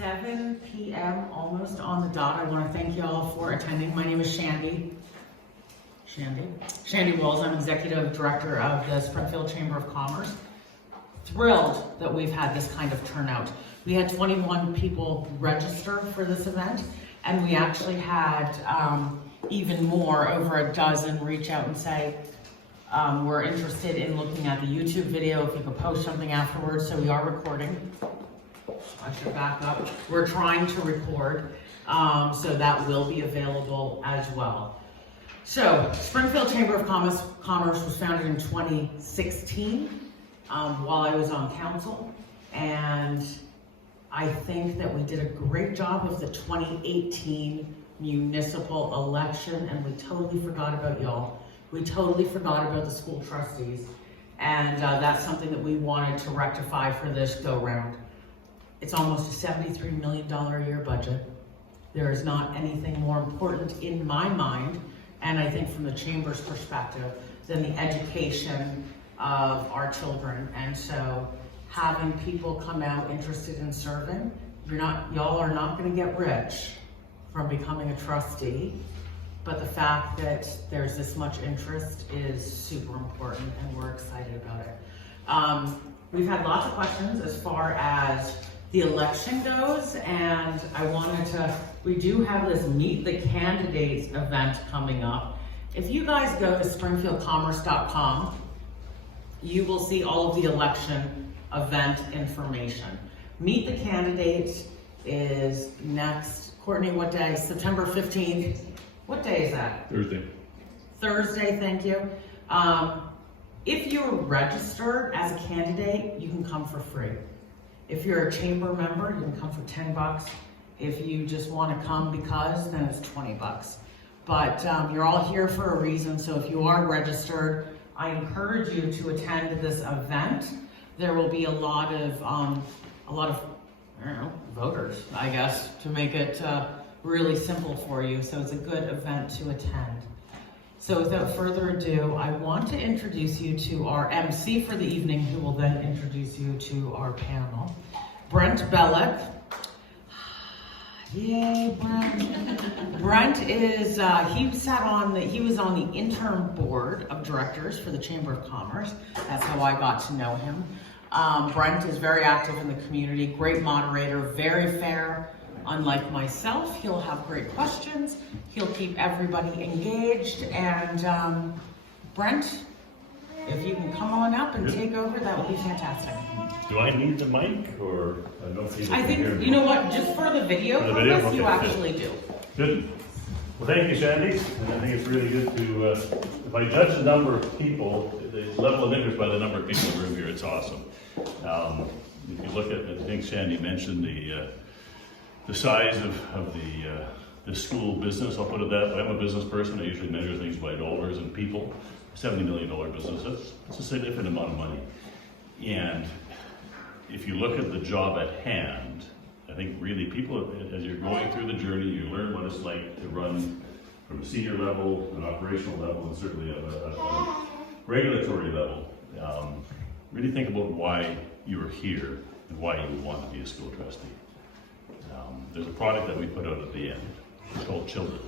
7 p.m. almost on the dot. I want to thank you all for attending. My name is Shandy Walls. I'm Executive Director of the Springfield Chamber of Commerce. Thrilled that we've had this kind of turnout. We had 21 people register for this event, and we actually had even more, over a dozen, reach out and say, we're interested in looking at the YouTube video, if you could post something afterwards. So we are recording. I should back up. We're trying to record, so that will be available as well. So, Springfield Chamber of Commerce was founded in 2016 while I was on council, and I think that we did a great job of the 2018 municipal election, and we totally forgot about y'all. We totally forgot about the school trustees, and that's something that we wanted to rectify for this go-round. It's almost a $73 million a year budget. There is not anything more important in my mind, and I think from the Chamber's perspective, than the education of our children. And so having people come out interested in serving, y'all are not gonna get rich from becoming a trustee, but the fact that there's this much interest is super important, and we're excited about it. We've had lots of questions as far as the election goes, and we do have this Meet the Candidates event coming up. If you guys go to springfieldcommerce.com, you will see all of the election event information. Meet the Candidates is next, Courtney, what day? September 15th. What day is that? Thursday. Thursday, thank you. If you're registered as a candidate, you can come for free. If you're a chamber member, you can come for $10. If you just want to come because, then it's $20. But you're all here for a reason, so if you are registered, I encourage you to attend this event. There will be a lot of I don't know, voters, I guess, to make it really simple for you. So it's a good event to attend. So without further ado, I want to introduce you to our MC for the evening, who will then introduce you to our panel. Brent Bellick. Yay, Brent. Brent is, he was on the interim board of directors for the Chamber of Commerce. That's how I got to know him. Brent is very active in the community, great moderator, very fair. Unlike myself, he'll have great questions. He'll keep everybody engaged. And Brent, if you can come on up and take over, that would be fantastic. Do I need the mic, or I don't think I think, you know what, just for the video purpose, okay, you actually do. Good. Well, thank you, Shandy. And I think it's really good to, if I judge the number of people, the level of interest by the number of people in the room here, it's awesome. If you look at, I think Shandy mentioned the size of the school business, I'll put it that way. I'm a business person. I usually measure things by dollars and people. $70 million business, that's a significant amount of money. And if you look at the job at hand, I think really people, as you're going through the journey, you learn what it's like to run from a senior level, an operational level, and certainly a regulatory level. Really think about why you're here and why you would want to be a school trustee. There's a product that we put out at the end. It's called Children.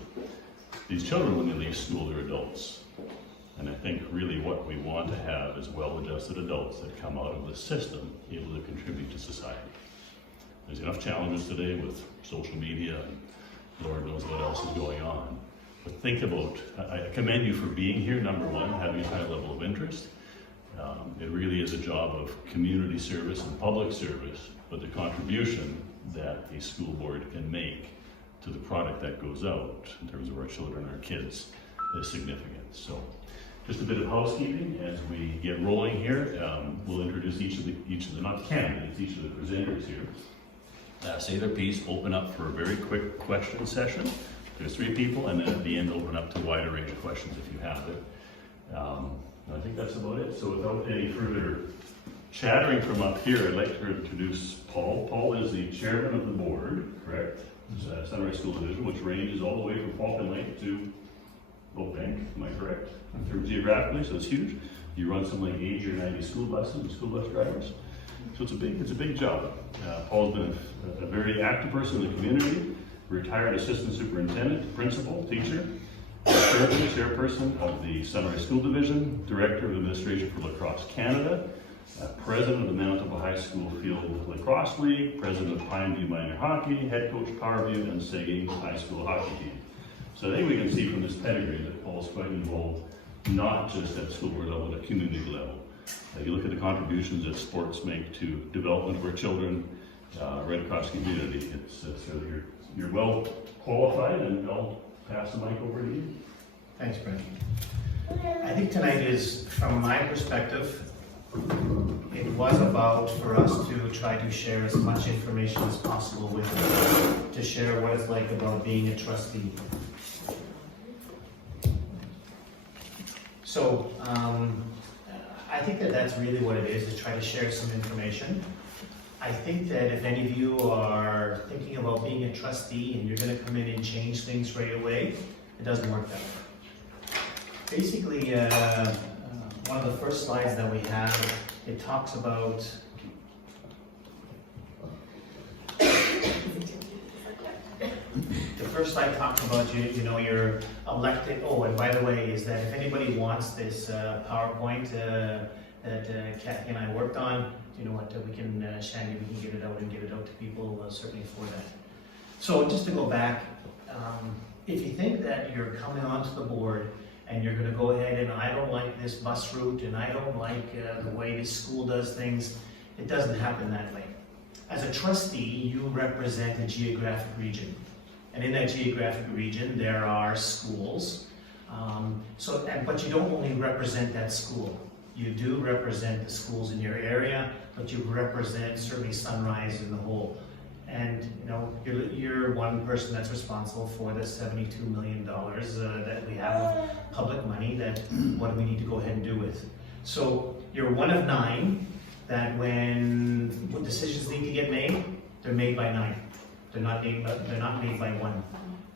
These children, when they leave school, they're adults. And I think really what we want to have is well-adjusted adults that come out of the system able to contribute to society. There's enough challenges today with social media and Lord knows what else is going on. But think about, I commend you for being here, number one, having a high level of interest. It really is a job of community service and public service, but the contribution that a school board can make to the product that goes out in terms of our children, our kids, is significant. So just a bit of housekeeping as we get rolling here. We'll introduce each of the not candidates, each of the presenters here. Say their piece, open up for a very quick question session. There's 3 people, and then at the end open up to a wider range of questions if you have it. I think that's about it. So without any further chattering from up here, I'd like to introduce Paul. Paul is the chairman of the board, correct? Sunrise School Division, which ranges all the way from Falcon Lake to Oakbank, am I correct? In terms geographically, so it's huge. You run something like 80 or 90 school buses and school bus drivers. So it's a big job. Paul's been a very active person in the community, retired assistant superintendent, principal, teacher, chairperson of the Sunrise School Division, director of administration for Lacrosse Canada, president of the Manitoba High School Field Lacrosse League, president of Pineview Minor Hockey, head coach Powerview and Seguin High School Hockey Team. So I think we can see from this pedigree that Paul's quite involved, not just at school board level, but at community level. You look at the contributions that sports make to development of our children right across the community. It's you're well qualified, and I'll pass the mic over to you. Thanks, Brent. I think tonight is, from my perspective, it was about for us to try to share as much information as possible with you, to share what it's like about being a trustee. So, I think that that's really what it is, to try to share some information. I think that if any of you are thinking about being a trustee and you're going to come in and change things right away, it doesn't work that way. Basically, one of the first slides that we have, it talks about the first slide talks about you know, you're elected. Oh, and by the way, is that if anybody wants this PowerPoint that Kathy and I worked on, you know what, we can, Shandy, we can get it out and give it out to people certainly for that. So just to go back, if you think that you're coming onto the board and you're going to go ahead and I don't like this bus route and I don't like the way this school does things, it doesn't happen that way. As a trustee, you represent a geographic region. And in that geographic region, there are schools. But you don't only represent that school. You do represent the schools in your area, but you represent certainly Sunrise in the whole. And you know, you're one person that's responsible for the $72 million that we have of public money that what do we need to go ahead and do with. So you're one of 9 that when decisions need to get made, they're made by 9. They're not made by 1.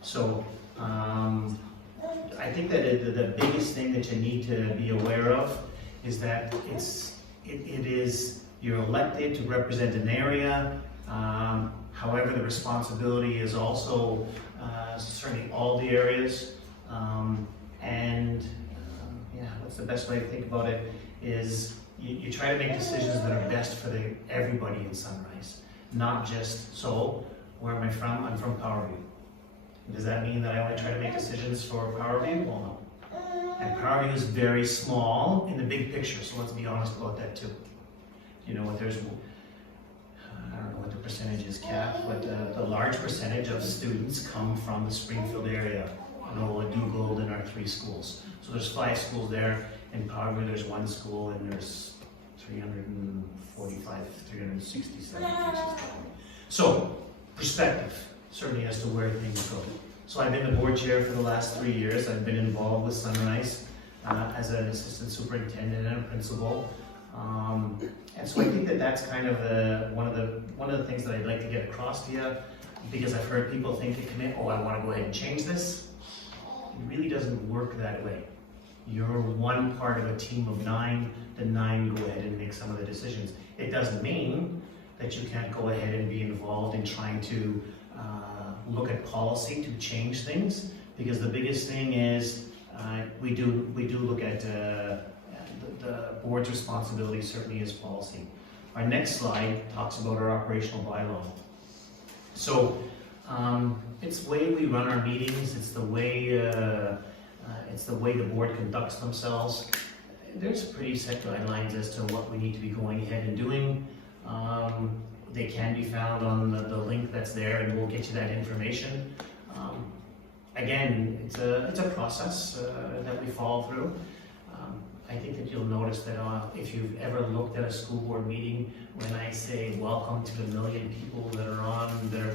So I think that the biggest thing that you need to be aware of is that it is you're elected to represent an area. However, the responsibility is also certainly all the areas. Yeah, that's the best way to think about it. Is you try to make decisions that are best for everybody in Sunrise, not just so. Where am I from? I'm from Powerview. Does that mean that I only try to make decisions for Powerview? Well, no. And Powerview is very small in the big picture, so let's be honest about that too. You know what? There's, I don't know what the percentage is, Cap, but the large percentage of students come from the Springfield area. You know, Dugald and our 3 schools. So there's 5 schools there. In Powerview, there's 1 school, and there's 345, 367 cases. So, perspective, certainly as to where things go. So I've been the board chair for the last 3 years. I've been involved with Sunrise as an assistant superintendent and a principal. And so I think that that's kind of one of the things that I'd like to get across to you, because I've heard people think to commit, oh, I want to go ahead and change this. It really doesn't work that way. You're one part of a team of 9, the 9 go ahead and make some of the decisions. It doesn't mean that you can't go ahead and be involved in trying to look at policy to change things, because the biggest thing is we do look at the board's responsibility certainly is policy. Our next slide talks about our operational bylaw. So it's the way we run our meetings. It's the way the board conducts themselves. There's pretty set guidelines as to what we need to be going ahead and doing. They can be found on the link that's there, and we'll get you that information. Again, it's a process that we follow through. I think that you'll notice that if you've ever looked at a school board meeting, when I say welcome to the 1 million people that are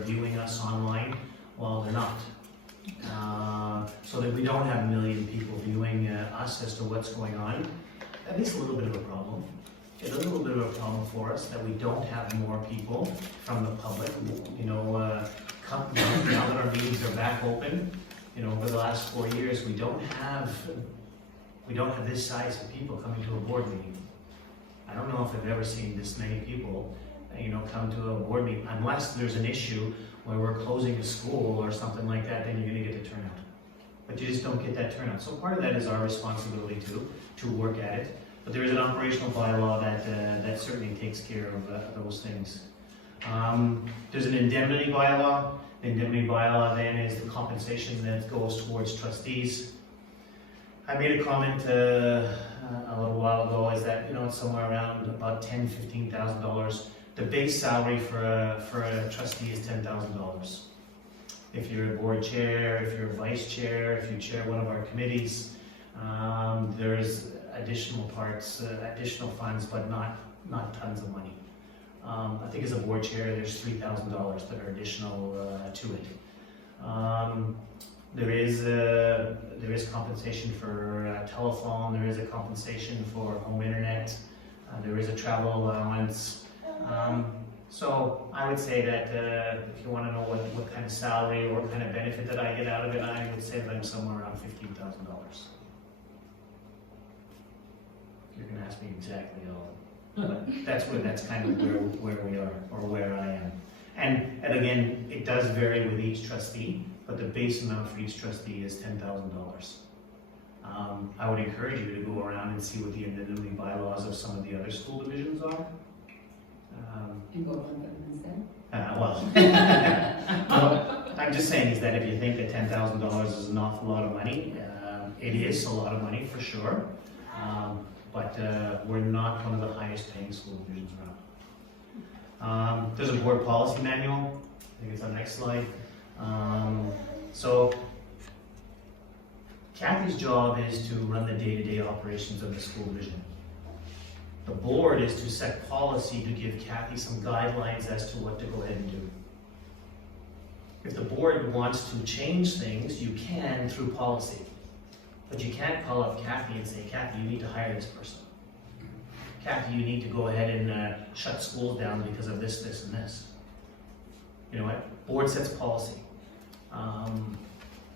viewing us online, well, they're not. So that we don't have 1 million people viewing us as to what's going on, that is a little bit of a problem. It's a little bit of a problem for us that we don't have more people from the public. You know, now that our meetings are back open, you know, over the last 4 years, we don't have this size of people coming to a board meeting. I don't know if I've ever seen this many people, come to a board meeting, unless there's an issue where we're closing a school or something like that, then you're gonna get the turnout. But you just don't get that turnout. So part of that is our responsibility to work at it. But there is an operational bylaw that certainly takes care of those things. There's an indemnity bylaw. The indemnity bylaw then is the compensation that goes towards trustees. I made a comment a little while ago is that it's somewhere around about $10,000–$15,000. The base salary for a trustee is $10,000. If you're a board chair, if you're a vice chair, if you chair one of our committees, there's additional parts, additional funds, but not tons of money. I think as a board chair, there's $3,000 that are additional to it. There is compensation for telephone. There is a compensation for home internet. There is a travel allowance. So I would say that if you want to know what kind of salary or what kind of benefit that I get out of it, I would say that I'm somewhere around $15,000. You're going to ask me exactly all. But that's kind of where we are, or where I am. And again, it does vary with each trustee, but the base amount for each trustee is $10,000. I would encourage you to go around and see what the indemnity bylaws of some of the other school divisions are. And go on them instead? Well, I'm just saying is that if you think that $10,000 is an awful lot of money, it is a lot of money for sure. But we're not one of the highest paying school divisions around. There's a board policy manual. I think it's on the next slide. So Kathy's job is to run the day-to-day operations of the school division. The board is to set policy to give Kathy some guidelines as to what to go ahead and do. If the board wants to change things, you can through policy. But you can't call up Kathy and say, Kathy, you need to hire this person. Kathy, you need to go ahead and shut schools down because of this, this, and this. You know what? Board sets policy.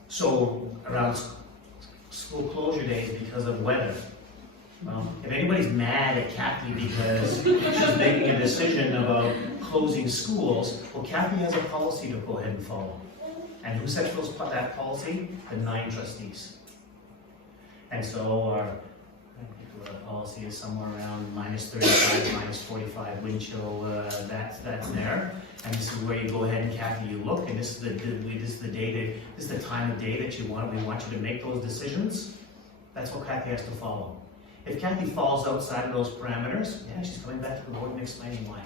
So around school closure days because of weather. Well, if anybody's mad at Kathy because she's making a decision about closing schools, well, Kathy has a policy to go ahead and follow. And who sets that policy? The 9 trustees. And so our policy is somewhere around -35, -45 wind chill. That's there. And this is where you go ahead and Kathy, you look, and this is the time of day that we want you to make those decisions. That's what Kathy has to follow. If Kathy falls outside of those parameters, yeah, she's coming back to the board and explaining why.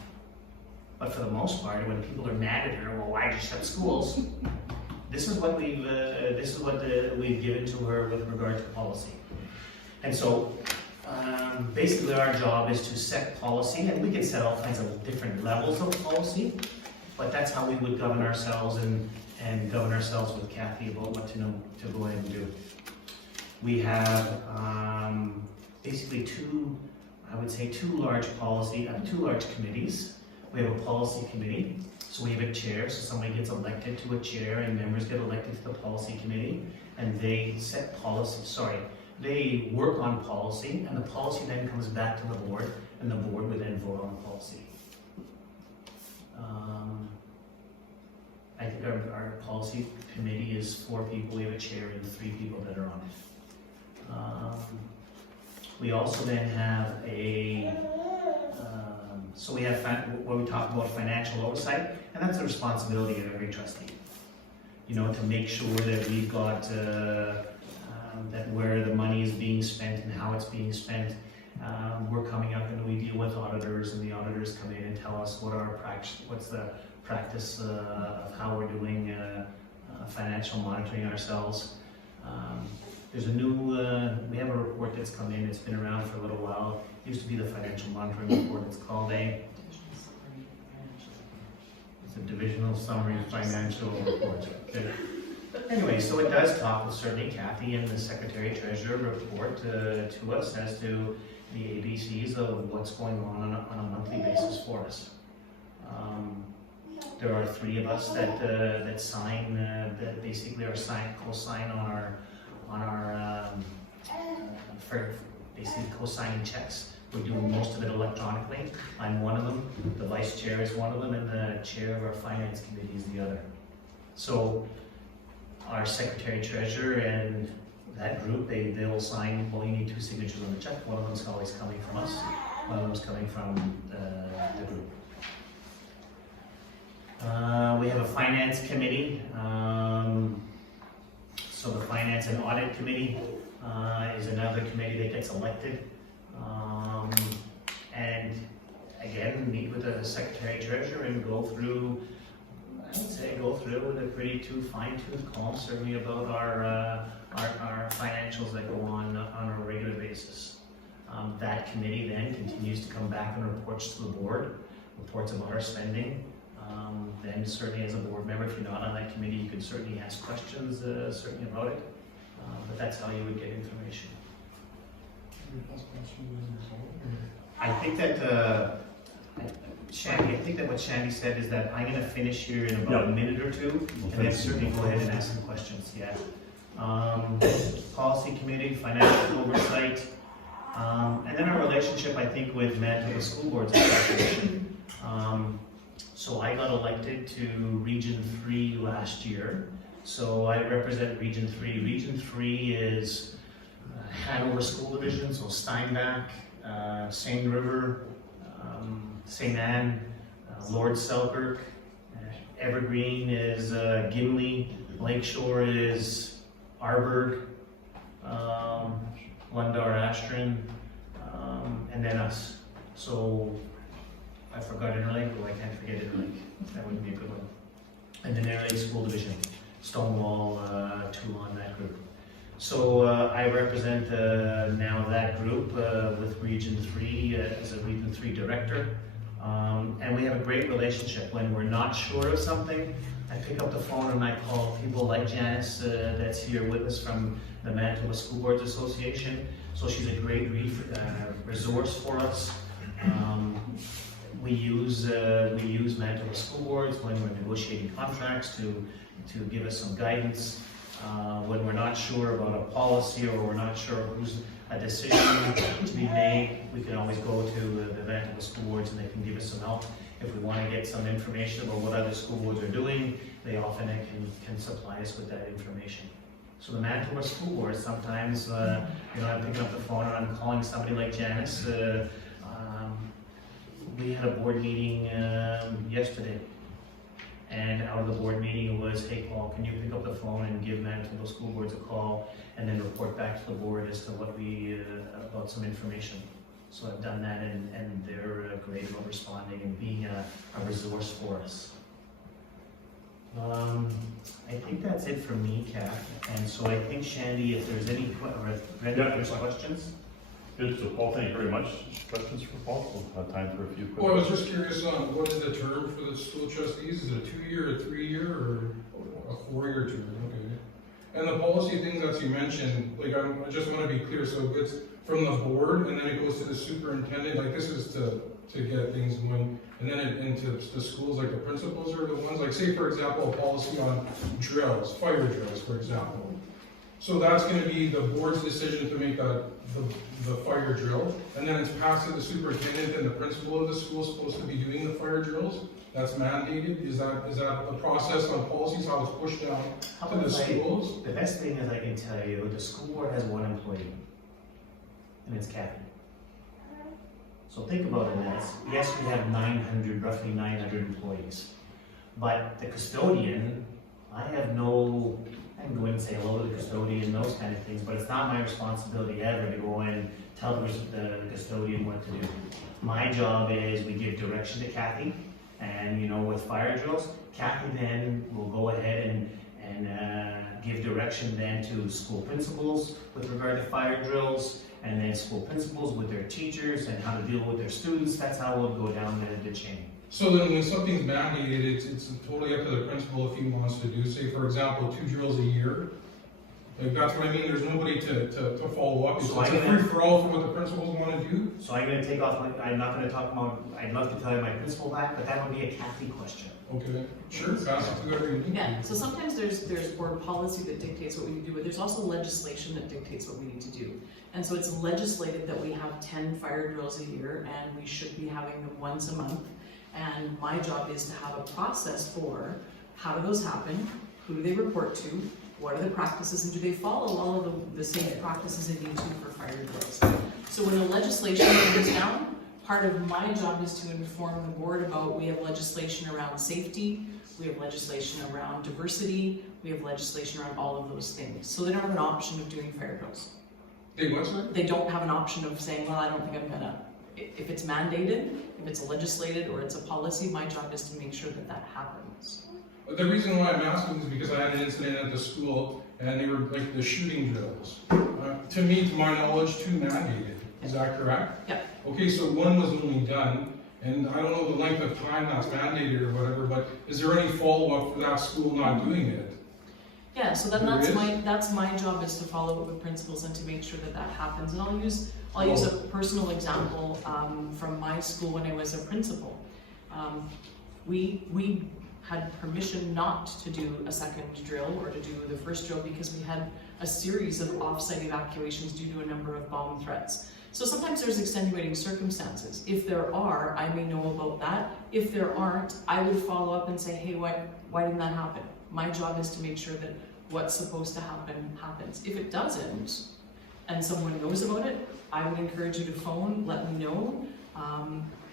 But for the most part, when people are mad at her, well, why did you shut schools? This is what we've given to her with regard to policy. And so, basically our job is to set policy, and we can set all kinds of different levels of policy, but that's how we would govern ourselves and govern ourselves with Kathy about what to go ahead and do. We have basically two large committees. We have a policy committee, so we have a chair, so somebody gets elected to a chair and members get elected to the policy committee, and they set policy, they work on policy, and the policy then comes back to the board, and the board would then vote on the policy. I think our policy committee is 4 people, we have a chair and 3 people that are on it. We also then have where we talk about financial oversight, and that's the responsibility of every trustee. To make sure that we've got that where the money is being spent and how it's being spent. We're coming up and we deal with auditors, and the auditors come in and tell us what's the practice of how we're doing financial monitoring ourselves. There's we have a report that's come in, it's been around for a little while. It used to be the financial monitoring report, it's called it's a divisional summary financial report. Okay. Anyway, so it does talk, certainly Kathy and the Secretary Treasurer report to us as to the ABCs of what's going on a monthly basis for us. There are 3 of us that sign, that basically are co-sign on our for basically co-signing checks We're doing most of it electronically. I'm one of them, the vice chair is one of them, and the chair of our finance committee is the other. So our secretary treasurer and that group, they'll sign, well, you need 2 signatures on the check. One of them's always coming from us, one of them's coming from the group. We have a finance committee. So the finance and audit committee is another committee that gets elected. And again, meet with the secretary treasurer and go through, I would say, with a pretty fine-tooth comb, certainly about our financials that go on a regular basis. That committee then continues to come back and reports to the board, reports about our spending. Then certainly as a board member, if you're not on that committee, you can certainly ask questions certainly about it. But that's how you would get information. I think that Shandy, what Shandy said is that I'm going to finish here in about a minute or two, and then certainly go ahead and ask some questions. Yeah. Policy committee, financial oversight, and then our relationship, I think, with Manitoba School Boards Association. So I got elected to Region 3 last year. So I represent Region 3. Region 3 is Hanover School Division, so Steinbach, St. River, St. Anne, Lord Selkirk, Evergreen is Gimli, Lakeshore is Arborg, Lundar Ashton, and then us. So I forgot Interlake, I can't forget Interlake. That would be a good one. And then Interlake School Division, Stonewall, 2 on that group. So I represent now that group with Region 3 as a Region 3 director. And we have a great relationship. When we're not sure of something, I pick up the phone and I call people like Janice that's here with us from the Manitoba School Boards Association. So she's a great resource for us. We use Manitoba School Boards when we're negotiating contracts to give us some guidance. When we're not sure about a policy or we're not sure who's a decision to be made, we can always go to the Manitoba School Boards and they can give us some help. If we want to get some information about what other school boards are doing, they often can supply us with that information. So the Manitoba School Boards, sometimes I'm picking up the phone and I'm calling somebody like Janice. We had a board meeting yesterday, and out of the board meeting was, hey Paul, can you pick up the phone and give Manitoba School Boards a call and then report back to the board as to what about some information. So I've done that and they're great about responding and being a resource for us. I think that's it for me, Kat. And so I think, Shandy, if there's any questions? Good, so Paul, thank you very much. Questions for Paul? We'll have time for a few questions. Well, I was just curious on what is the term for the school trustees? Is it a 2-year, a 3-year, or a 4-year term? Okay. And the policy things that you mentioned, like I just want to be clear, so it gets from the board and then it goes to the superintendent, like this is to get things going, and then into the schools, like the principals are the ones, like say for example, a policy on drills, fire drills, for example. So that's going to be the board's decision to make the fire drill, and then it's passed to the superintendent and the principal of the school is supposed to be doing the fire drills. That's mandated. Is that the process on policies, how it's pushed down to the schools? The best thing is I can tell you, the school board has 1 employee, and it's Kathy. So think about it as, yes, we have roughly 900 employees, but the custodian, I can go in and say hello to the custodian, those kind of things, but it's not my responsibility ever to go in and tell the custodian what to do. My job is we give direction to Kathy, and with fire drills, Kathy then will go ahead and give direction then to school principals with regard to fire drills, and then school principals with their teachers and how to deal with their students. That's how we'll go down the chain. So then when something's mandated, it's totally up to the principal if he wants to do, say for example, 2 drills a year. Like, that's what I mean, there's nobody to follow up. It's So a I'm gonna- free-for-all for what the principals wanna do. So I'm gonna take off, I'm not gonna talk about, I'd love to tell you my principal back, but that would be a Kathy question. Okay, sure, pass it to whoever you need. Yeah, so sometimes there's board policy that dictates what we need to do, but there's also legislation that dictates what we need to do. And so it's legislated that we have 10 fire drills a year, and we should be having them once a month. And my job is to have a process for how do those happen, who do they report to, what are the practices, and do they follow all of the same practices in YouTube for fire drills? So when the legislation comes down, part of my job is to inform the board about, we have legislation around safety, we have legislation around diversity, we have legislation around all of those things. So they don't have an option of doing fire drills. They what? They don't have an option of saying, well, I don't think I'm gonna. If it's mandated, if it's legislated, or it's a policy, my job is to make sure that that happens. The reason why I'm asking is because I had an incident at the school, and they were like the shooting drills. To me, to my knowledge, 2 mandated. Is that correct? Yeah. Okay, so 1 was only done, and I don't know the length of time that's mandated or whatever, but is there any follow-up for that school not doing it? Yeah, so then There that's my job, is to follow up with principals and to make sure that that happens. And I'll use a personal example from my school when I was a principal. We had permission not to do a second drill or to do the first drill because we had a series of off-site evacuations due to a number of bomb threats. So sometimes there's extenuating circumstances. If there are, I may know about that. If there aren't, I would follow up and say, hey, why didn't that happen? My job is to make sure that what's supposed to happen happens. If it doesn't, and someone knows about it, I would encourage you to phone, let me know,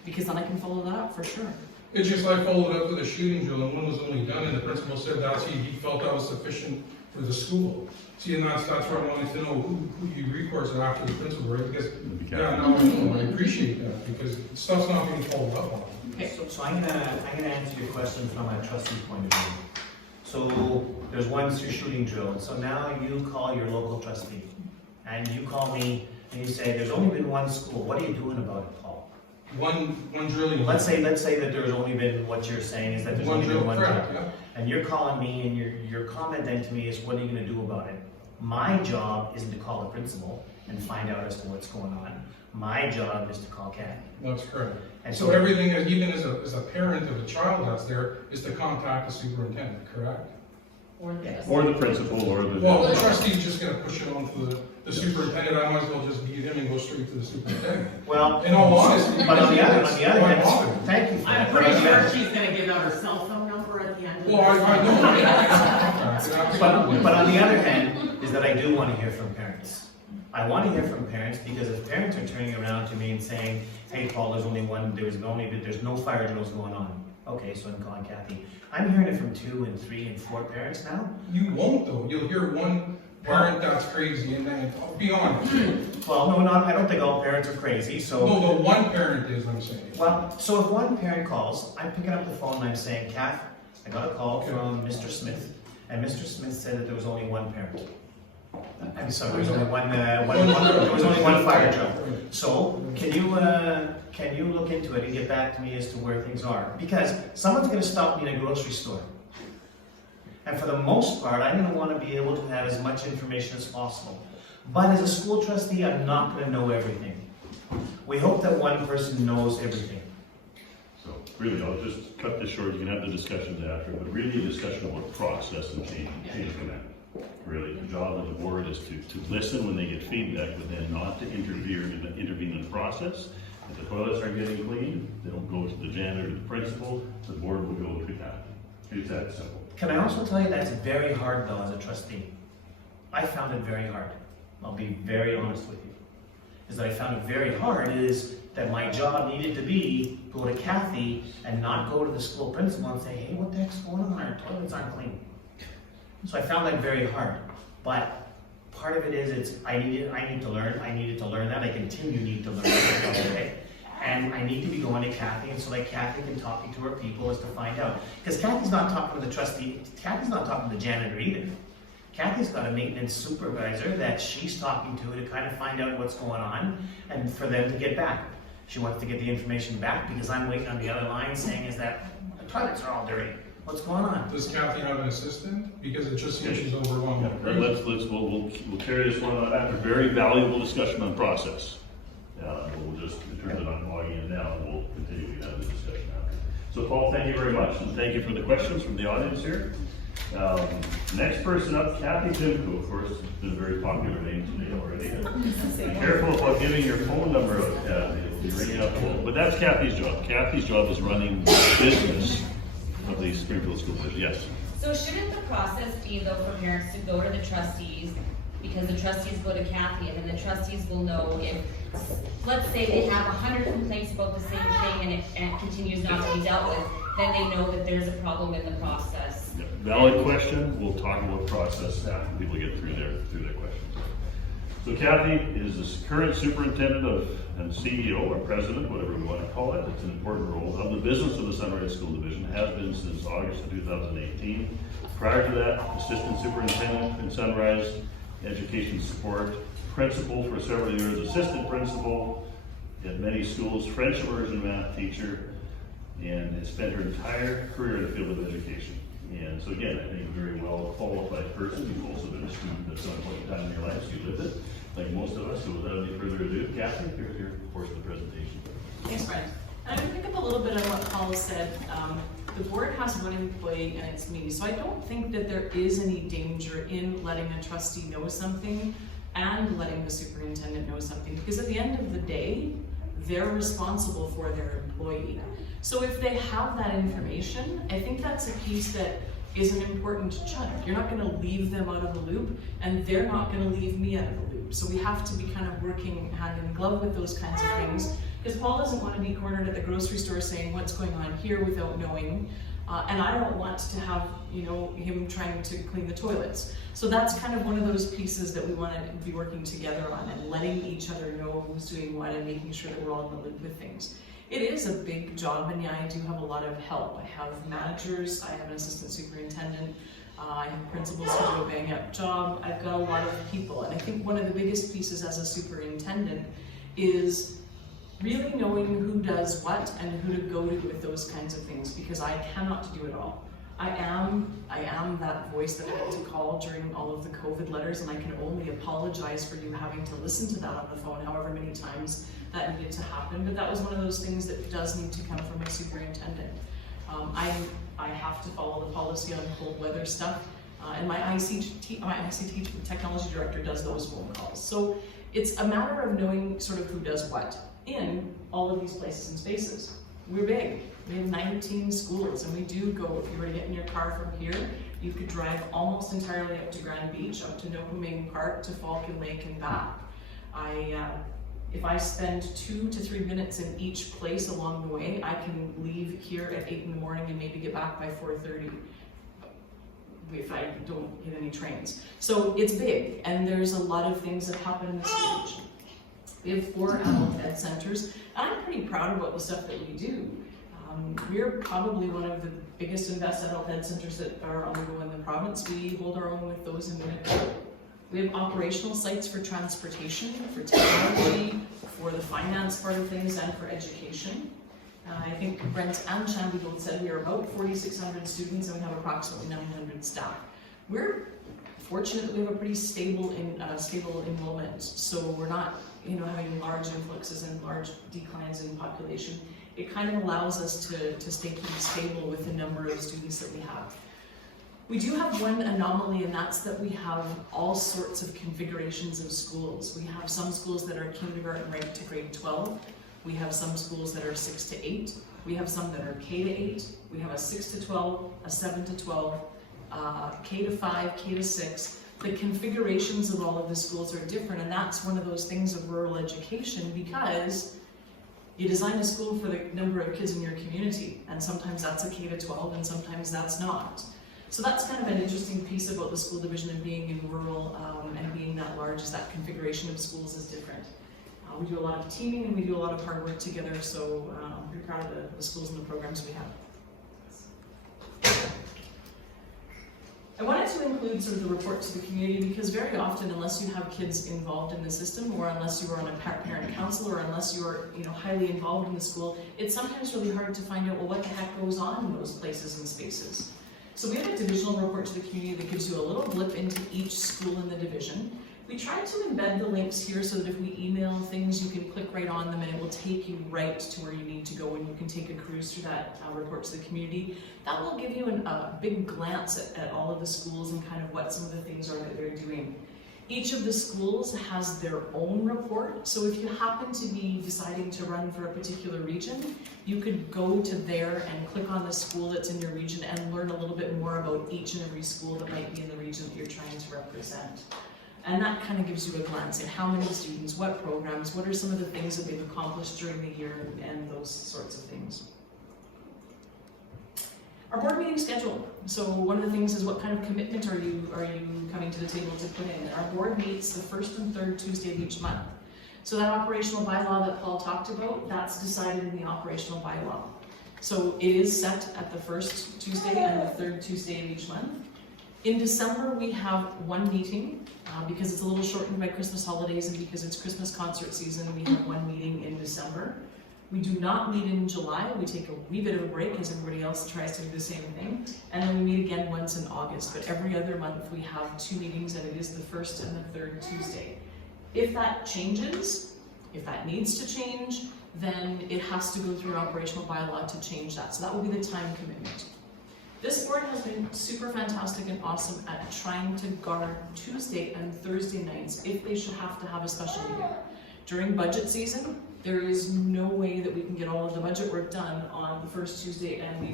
because then I can follow that up for sure. It's just I followed up with a shooting drill, and 1 was only done, and the principal said he felt that was sufficient for the school. See, and that's where I wanted to know who you recourse to after the principal, right? Because, yeah, now I know, I appreciate that, because stuff's not being followed up on. Okay. So I'm gonna answer your question from a trustee point of view. So there's 1 shooting drill, and so now you call your local trustee, and you call me, and you say, there's only been 1 school, what are you doing about it, Paul? One drilling. Let's say that there's only been, what you're saying is that there's One only drill, been 1 drill. correct, yeah. And you're calling me, and your comment then to me is, what are you gonna do about it? My job isn't to call the principal and find out as to what's going on. My job is to call Kathy. That's correct. And So everything, even as a parent of a child that's there, is to contact the superintendent, correct? Or Or the principal, or the. Well, the trustee's just gonna push it on to the superintendent, I might as well just beat him and go straight to the superintendent. Well, In all honesty. but on the other why hand, bother? thank you for that. I'm But pretty on the sure other- she's gonna give out her cell phone number at the end of this. Well, I know. But on the other hand, is that I do want to hear from parents. I want to hear from parents because if parents are turning around to me and saying, hey, Paul, there's no fire drills going on. Okay, so I'm calling Kathy. I'm hearing it from 2 and 3 and 4 parents now. You won't though, you'll hear one parent that's crazy and then, be honest. Well, no, I don't think all parents are crazy, so. No, the one parent is, I'm saying. Well, so if one parent calls, I'm picking up the phone and I'm saying, Kath, I got a call from Mr. Smith, and Mr. Smith said that there was only 1 parent. I'm sorry, there was only there was only one fire drill. So, can you look into it and get back to me as to where things are? Because someone's gonna stop me in a grocery store. And for the most part, I'm gonna wanna be able to have as much information as possible. But as a school trustee, I'm not gonna know everything. We hope that one person knows everything. So really, I'll just cut this short, you can have the discussions after, but really a discussion about process and change command. Really, the job of the board is to listen when they get feedback, but then not to intervene in the process. If the toilets aren't getting clean, they don't go to the janitor or the principal, the board will go to that. It's that simple. Can I also tell you that's very hard though as a trustee? I found it very hard. I'll be very honest with you. Is that I found it very hard is that my job needed to be go to Kathy and not go to the school principal and say, hey, what the heck's going on? Our toilets aren't clean. So I found that very hard. But part of it is I needed to learn. I needed to learn that. I continue to need to learn that. Okay? And I need to be going to Kathy, and so that Kathy can talk to her people as to find out. Because Kathy's not talking to the trustee, Kathy's not talking to the janitor either. Kathy's got a maintenance supervisor that she's talking to kind of find out what's going on and for them to get back. She wants to get the information back because I'm waiting on the other line saying is that the toilets are all dirty. What's going on? Does Kathy have an assistant? Because it just seems she's overwhelmed. Yeah, and we'll carry this one on after very valuable discussion on process. We'll just turn it on logging in now, and we'll continue to have the discussion after. So Paul, thank you very much, and thank you for the questions from the audience here. Next person up, Kathy Timko, of course, it's been a very popular name today already. Be careful about giving your phone number out, Kathy, it'll be ringing up. But that's Kathy's job. Kathy's job is running the business of the Springfield School Division. Yes. So shouldn't the process be though for parents to go to the trustees, because the trustees go to Kathy, and then the trustees will know if, let's say they have 100 complaints about the same thing and it continues not to be dealt with, then they know that there's a problem in the process. Yep. Valid question. We'll talk about process after people get through their questions. So Kathy is the current superintendent and CEO or president, whatever we want to call it. It's an important role of the business of the Sunrise School Division, has been since August of 2018. Prior to that, assistant superintendent in Sunrise, education support, principal for several years, assistant principal at many schools, French immersion math teacher, and has spent her entire career in the field of education. And so again, I think a very well qualified person. You've also been a student at some point in time in your life, so you lived it, like most of us. So without any further ado, Kathy, here's your portion of the presentation. Thanks, Brent. And I'm gonna pick up a little bit on what Paul said. The board has one employee and it's me, so I don't think that there is any danger in letting a trustee know something and letting the superintendent know something, because at the end of the day, they're responsible for their employee. So if they have that information, I think that's a piece that is an important chunk. You're not gonna leave them out of the loop, and they're not gonna leave me out of the loop. So we have to be kind of working hand in glove with those kinds of things, because Paul doesn't want to be cornered at the grocery store saying what's going on here without knowing, and I don't want to have, him trying to clean the toilets. So that's kind of one of those pieces that we want to be working together on, and letting each other know who's doing what and making sure that we're all in the loop with things. It is a big job, and yeah, I do have a lot of help. I have managers, I have an assistant superintendent, I have principals who do a bang up job. I've got a lot of people, and I think one of the biggest pieces as a superintendent is really knowing who does what and who to go to with those kinds of things, because I cannot do it all. I am that voice that I had to call during all of the COVID letters, and I can only apologize for you having to listen to that on the phone however many times that needed to happen. But that was one of those things that does need to come from a superintendent. I have to follow the policy on cold weather stuff, and my ICT technology director does those phone calls. So it's a matter of knowing sort of who does what in all of these places and spaces. We're big. We have 19 schools, and we do go, if you were to get in your car from here, you could drive almost entirely up to Grand Beach, up to Nopaming Park, to Falcon Lake and back. If I spend 2 to 3 minutes in each place along the way, I can leave here at 8 in the morning and maybe get back by 4:30 if I don't get any trains. So it's big, and there's a lot of things that happen in this region. We have 4 adult ed centers, and I'm pretty proud about the stuff that we do. We're probably one of the biggest and best adult ed centers that are on the go in the province. We hold our own with those in Manitoba. We have operational sites for transportation, for technology, for the finance part of things, and for education. I think Brent and Shandy both said we are about 4,600 students, and we have approximately 900 staff. We're fortunate that we have a pretty stable enrollment, so we're not having large influxes and large declines in population. It kind of allows us to stay pretty stable with the number of students that we have. We do have one anomaly, and that's that we have all sorts of configurations of schools. We have some schools that are kindergarten right to grade 12. We have some schools that are 6 to 8. We have some that are K to 8. We have a 6 to 12, a 7 to 12, K to 5, K to 6. The configurations of all of the schools are different, and that's one of those things of rural education, because you design a school for the number of kids in your community, and sometimes that's a K to 12 and sometimes that's not. So that's kind of an interesting piece about the school division and being in rural and being that large, is that configuration of schools is different. We do a lot of teaming and we do a lot of hard work together, so I'm pretty proud of the schools and the programs we have. I wanted to include sort of the report to the community because very often, unless you have kids involved in the system, or unless you are on a parent council, or unless you're highly involved in the school, it's sometimes really hard to find out, well, what the heck goes on in those places and spaces. So we have a divisional report to the community that gives you a little blip into each school in the division. We try to embed the links here so that if we email things, you can click right on them and it will take you right to where you need to go, and you can take a cruise through that report to the community. That will give you a big glance at all of the schools and kind of what some of the things are that they're doing. Each of the schools has their own report, so if you happen to be deciding to run for a particular region, you could go to there and click on the school that's in your region and learn a little bit more about each and every school that might be in the region that you're trying to represent. And that kind of gives you a glance at how many students, what programs, what are some of the things that they've accomplished during the year, and those sorts of things. Our board meeting schedule. So one of the things is, what kind of commitment are you coming to the table to put in? And our board meets the first and third Tuesday of each month. So that operational bylaw that Paul talked about, that's decided in the operational bylaw. So it is set at the first Tuesday and the third Tuesday of each month. In December, we have one meeting, because it's a little shortened by Christmas holidays and because it's Christmas concert season, we have one meeting in December. We do not meet in July. We take a wee bit of a break as everybody else tries to do the same thing. And then we meet again once in August. But every other month we have 2 meetings, and it is the first and the third Tuesday. If that changes, if that needs to change, then it has to go through an operational bylaw to change that. So that will be the time commitment. This board has been super fantastic and awesome at trying to guard Tuesday and Thursday nights if they should have to have a special meeting. During budget season, there is no way that we can get all of the budget work done on the first Tuesday and the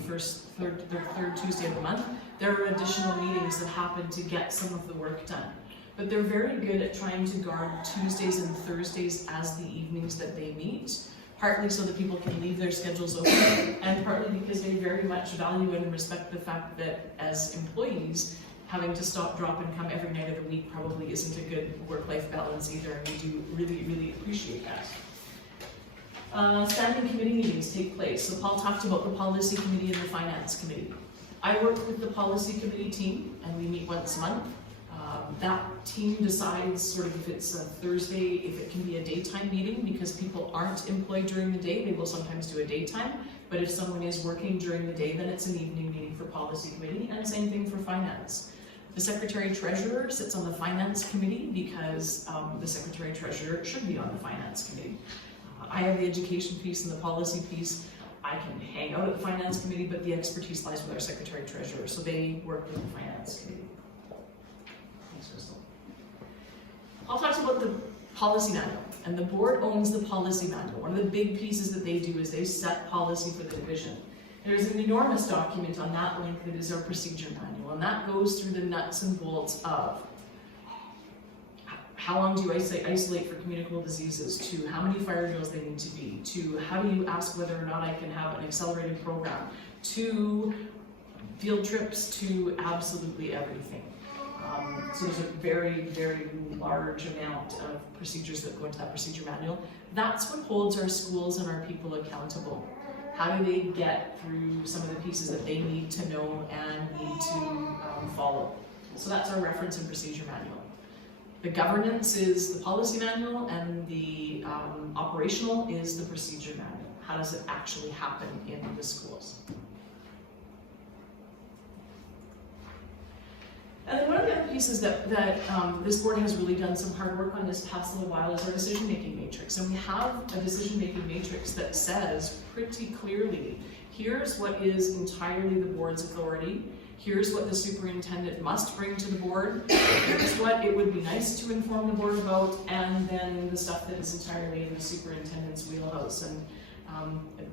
third Tuesday of the month. There are additional meetings that happen to get some of the work done. But they're very good at trying to guard Tuesdays and Thursdays as the evenings that they meet. Partly so that people can leave their schedules open, and partly because they very much value and respect the fact that as employees, having to stop, drop, and come every night of the week probably isn't a good work-life balance either, and we do really, really appreciate that. Standing committee meetings take place. So Paul talked about the policy committee and the finance committee. I work with the policy committee team, and we meet once a month. That team decides sort of if it's a Thursday, if it can be a daytime meeting, because people aren't employed during the day, they will sometimes do a daytime. But if someone is working during the day, then it's an evening meeting for policy committee, and same thing for finance. The secretary-treasurer sits on the finance committee because the secretary-treasurer should be on the finance committee. I have the education piece and the policy piece. I can hang out at the finance committee, but the expertise lies with our secretary-treasurer, so they work with the finance committee. I'll talk about the policy manual, and the board owns the policy manual. One of the big pieces that they do is they set policy for the division. There's an enormous document on that link that is our procedure manual, and that goes through the nuts and bolts of how long do you isolate for communicable diseases, to how many fire drills they need to be, to how do you ask whether or not I can have an accelerated program, to field trips, to absolutely everything. So there's a very, very large amount of procedures that go into that procedure manual. That's what holds our schools and our people accountable. How do they get through some of the pieces that they need to know and need to follow? So that's our reference and procedure manual. The governance is the policy manual, and the operational is the procedure manual. How does it actually happen in the schools? And then one of the other pieces that this board has really done some hard work on this past little while is our decision-making matrix. And we have a decision-making matrix that says pretty clearly, here's what is entirely the board's authority, here's what the superintendent must bring to the board, here's what it would be nice to inform the board about, and then the stuff that is entirely in the superintendent's wheelhouse. And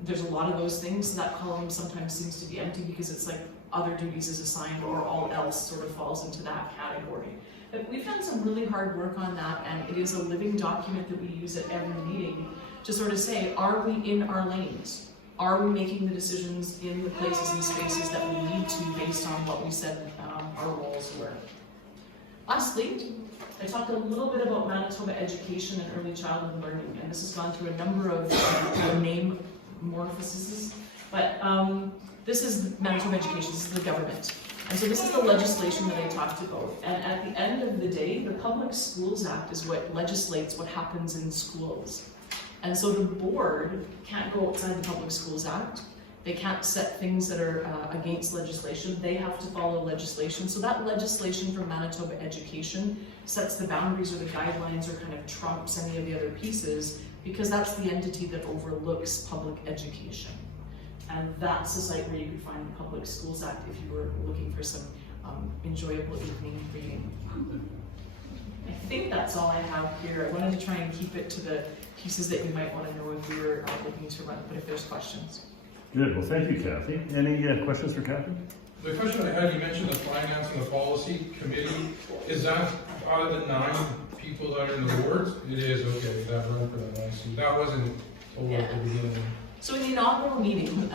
there's a lot of those things. That column sometimes seems to be empty because it's like other duties is assigned, or all else sort of falls into that category. But we've done some really hard work on that, and it is a living document that we use at every meeting to sort of say, are we in our lanes? Are we making the decisions in the places and spaces that we need to based on what we said our roles were? Lastly, I talked a little bit about Manitoba education and early childhood learning, and this has gone through a number of name morphosis, but this is Manitoba education, this is the government. And so this is the legislation that I talked about. And at the end of the day, the Public Schools Act is what legislates what happens in schools. And so the board can't go outside the Public Schools Act. They can't set things that are against legislation. They have to follow legislation. So that legislation for Manitoba education sets the boundaries or the guidelines or kind of trumps any of the other pieces, because that's the entity that overlooks public education. And that's the site where you could find the Public Schools Act if you were looking for some enjoyable evening reading. I think that's all I have here. I wanted to try and keep it to the pieces that you might want to know if we were looking to run, but if there's questions. Good, well, thank you, Kathy. Any questions for Kathy? The question I had, you mentioned the finance and the policy committee. Is that out of the 9 people that are in the board? It is, okay, that run for that, I see. That wasn't told at the beginning. So in the inaugural meeting,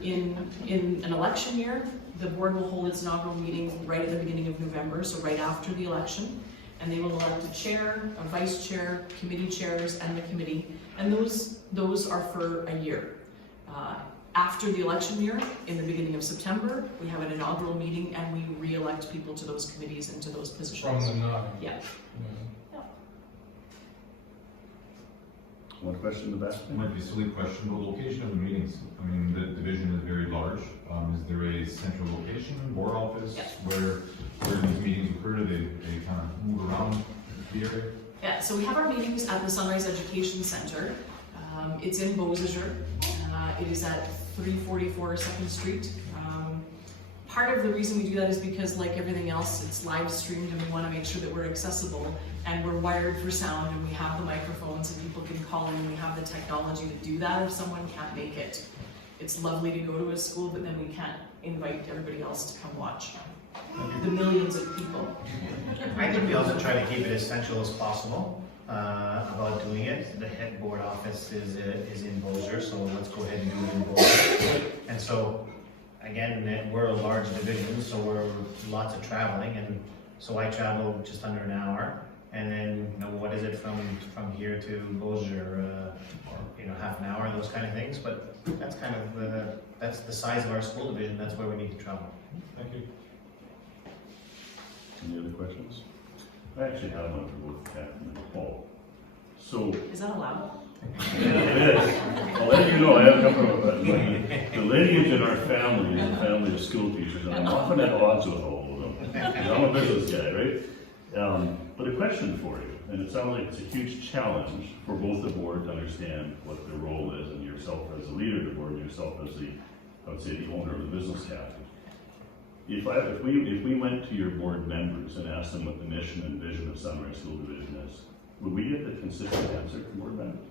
in an election year, the board will hold its inaugural meeting right at the beginning of November, so right after the election. And they will elect a chair, a vice chair, committee chairs, and the committee. And those are for a year. After the election year, in the beginning of September, we have an inaugural meeting and we re-elect people to those committees and to those positions. From the 9? Yeah. One question in the back? It might be a silly question, but location of the meetings, I mean, the division is very large. Is there a central location, board office, Yeah. where these meetings occur? Do they kind of move around the area? Yeah, so we have our meetings at the Sunrise Education Center. It's in Beausejour. It is at 344 2nd Street. Part of the reason we do that is because, like everything else, it's live streamed and we want to make sure that we're accessible and we're wired for sound and we have the microphones and people can call in. We have the technology to do that if someone can't make it. It's lovely to go to a school, but then we can't invite everybody else to come watch. The millions of people. I think we also try to keep it as central as possible about doing it. The head board office is in Beausejour, so let's go ahead and do it in Beausejour. And so, again, we're a large division, so we're lots of traveling, and so I travel just under an hour. And then, what is it from here to Beausejour? Half an hour, those kind of things. But that's kind of that's the size of our school division. That's where we need to travel. Thank you. Any other questions? I actually have one for both Kathy and Paul. So, Is that allowed? it is. I'll let you know, I have a couple of the lineage in our family is a family of school teachers, and I'm often at odds with all of them. I'm a business guy, right? But a question for you, and it sounds like it's a huge challenge for both the board to understand what their role is, and yourself as the leader of the board, and yourself as the, I would say, the owner of the business, Kathy. If we went to your board members and asked them what the mission and vision of Sunrise School Division is, would we get the consistent answer from board members?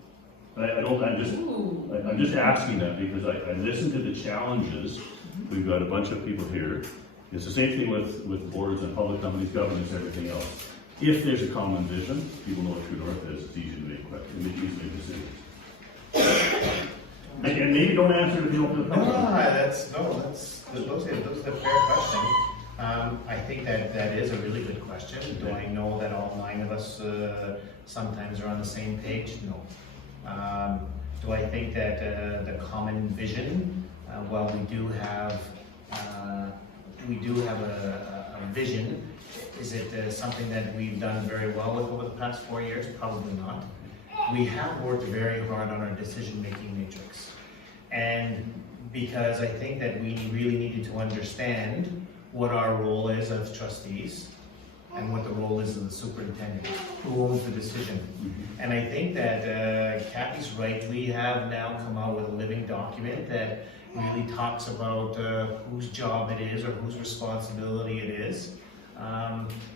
I'm just asking that because I listened to the challenges. We've got a bunch of people here. It's the same thing with boards and public companies, governments, everything else. If there's a common vision, people know what true north is, it's easy to make decisions. And maybe don't answer if you don't feel comfortable. Those are fair questions. I think that is a really good question. Do I know that all 9 of us sometimes are on the same page? No. Do I think that the common vision, well, we do have a vision. Is it something that we've done very well with over the past 4 years? Probably not. We have worked very hard on our decision-making matrix. And because I think that we really needed to understand what our role is as trustees and what the role is of the superintendent, who owns the decision. And I think that Kathy's right. We have now come out with a living document that really talks about whose job it is or whose responsibility it is.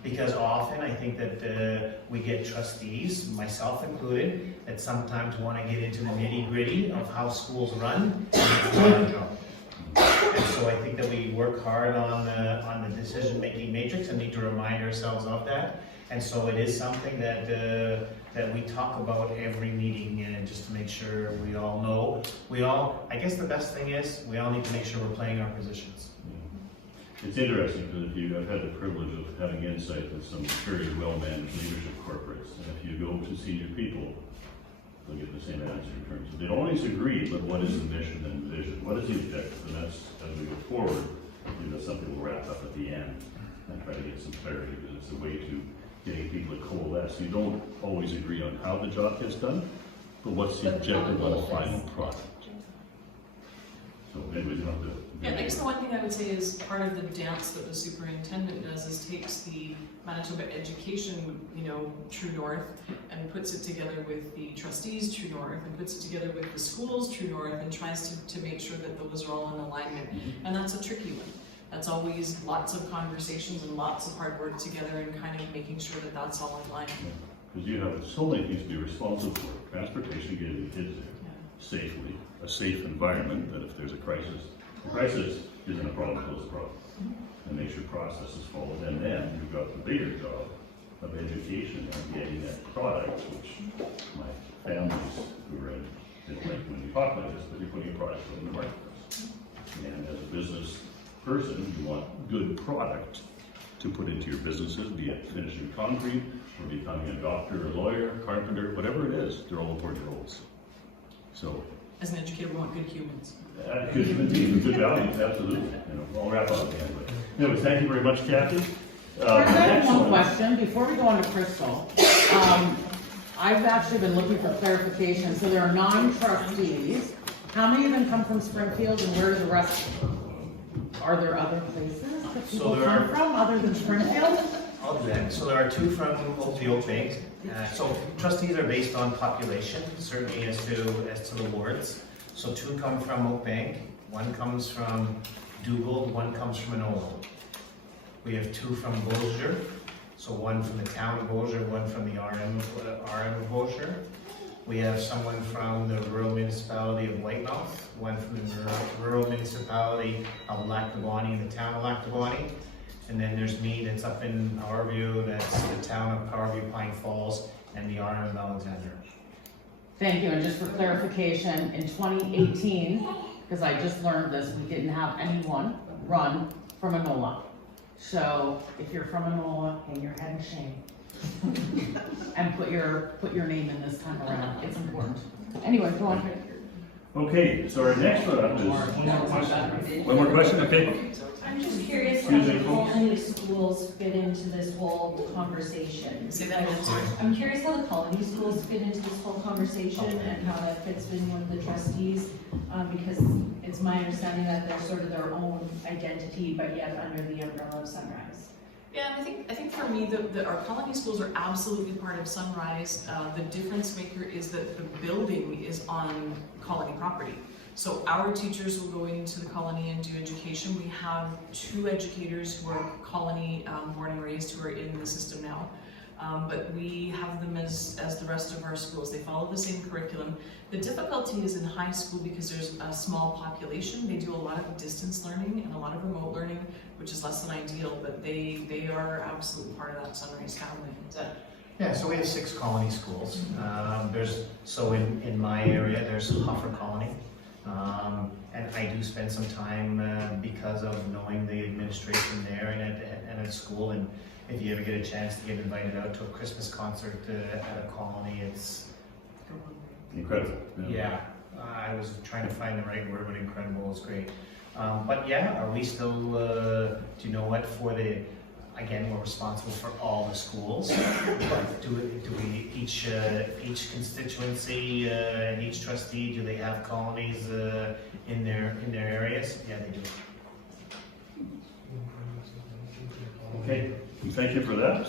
Because often I think that we get trustees, myself included, that sometimes want to get into the nitty-gritty of how schools run. And so I think that we work hard on the decision-making matrix and need to remind ourselves of that. And so it is something that we talk about every meeting, and just to make sure we all know. I guess the best thing is we all need to make sure we're playing our positions. It's interesting because I've had the privilege of having insight with some very well-managed leadership corporates, and if you go to senior people, they'll get the same answer in terms of, they don't always agree, but what is the mission and vision? What is the objective? And that's, as we go forward, that's something we'll wrap up at the end and try to get some clarity, because it's a way to getting people to coalesce. You don't always agree on how the job gets done, but what's the objective on the final product. So anyways, you don't have to. Yeah, I guess the one thing I would say is part of the dance that the superintendent does is takes the Manitoba education, True North, and puts it together with the trustees, True North, and puts it together with the schools, True North, and tries to make sure that those are all in alignment. And that's a tricky one. That's always lots of conversations and lots of hard work together and kind of making sure that that's all in line. Because you have so many things to be responsible for: transportation, getting the kids there safely, a safe environment, that if there's a crisis, the crisis isn't a problem, close the problem. And make sure processes follow. And then you've got the bigger job of education and getting that product, which my families who are in, didn't like when you talk like this, but you're putting a product in the marketplace. And as a business person, you want good product to put into your businesses, be it finishing concrete or becoming a doctor, a lawyer, carpenter, whatever it is. They're all important roles. So, As an educator, we want good humans. good human beings, good values, absolutely. I'll wrap up at the end. But anyways, thank you very much, Kathy. I have Next one question before we go on to Crystal. I've actually been looking for clarification. So there are 9 trustees. How many of them come from Springfield, and where do the rest? Are there other places that people come from other than Springfield? I'll do that. So there are 2 from the Oak Bank. So trustees are based on population, certainly as to the wards. So 2 come from Oak Bank, 1 comes from Dugald, 1 comes from Manitoba. We have 2 from Beausejour, so 1 from the town of Beausejour, 1 from the RM of Beausejour. We have someone from the rural municipality of Whitemouth, 1 from the rural municipality of Lactabonnie, the town of Lactabonnie. And then there's me that's up in Powerview, that's the town of Powerview, Pine Falls, and the RM of Alexandra. Thank you, and just for clarification, in 2018, because I just learned this, we didn't have anyone run from Enola. So if you're from Enola, hang your head in shame. And put your name in this time around, it's important. Anyway, go on. Okay, so our next one up is one more question. Okay. I'm just curious how the colony schools fit into this whole conversation. Say that again, sorry. I'm curious how the colony schools fit into this whole conversation and how that fits in with the trustees, because it's my understanding that they're sort of their own identity, but yet under the umbrella of Sunrise. Yeah, and I think for me, our colony schools are absolutely part of Sunrise. The difference maker is that the building is on colony property. So our teachers will go into the colony and do education. We have 2 educators who are colony born and raised who are in the system now. But we have them as the rest of our schools. They follow the same curriculum. The difficulty is in high school because there's a small population. They do a lot of distance learning and a lot of remote learning, which is less than ideal, but they are absolutely part of that Sunrise family. Is that? Yeah, so we have 6 colony schools. In my area, there's Huffer Colony. And I do spend some time because of knowing the administration there and at school. And if you ever get a chance to get invited out to a Christmas concert at a colony, it's Incredible. yeah. I was trying to find the right word, but incredible is great. But yeah, are we still? Do you know what? Again, we're responsible for all the schools. But do we each constituency and each trustee, do they have colonies in their areas? Yeah, they do. Okay, thank you for that.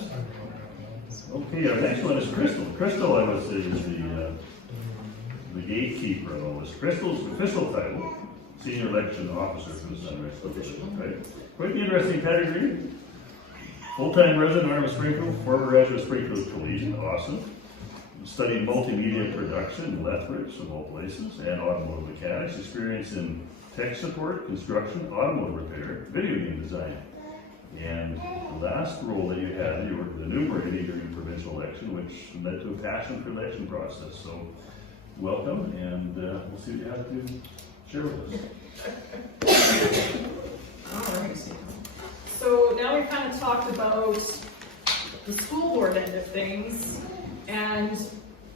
Okay, our next one is Crystal. Crystal, I would say, is the gatekeeper of all this. Crystal's official title, Senior Election Officer for the Sunrise Division, right? Quite an interesting pedigree. Full-time resident, Arm of Springfield, former graduate of Springfield Collegiate, awesome. Studied multimedia production, Lethbridge, of all places, and automotive mechanics. Experience in tech support, construction, automotive repair, video game design. And the last role that you had, you worked with Enumerating during the provincial election, which led to a passion for the election process. So, welcome, and we'll see what you have to share with us. All right. So now we've kind of talked about the school board end of things, and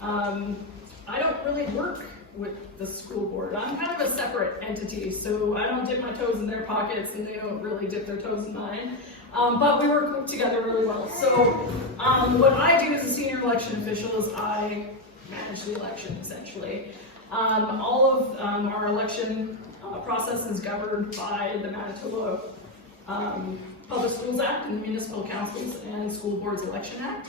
I don't really work with the school board. I'm kind of a separate entity, so I don't dip my toes in their pockets and they don't really dip their toes in mine. But we work together really well. So what I do as a senior election official is I manage the election, essentially. All of our election process is governed by the Manitoba Public Schools Act and the Municipal Councils and School Boards Election Act.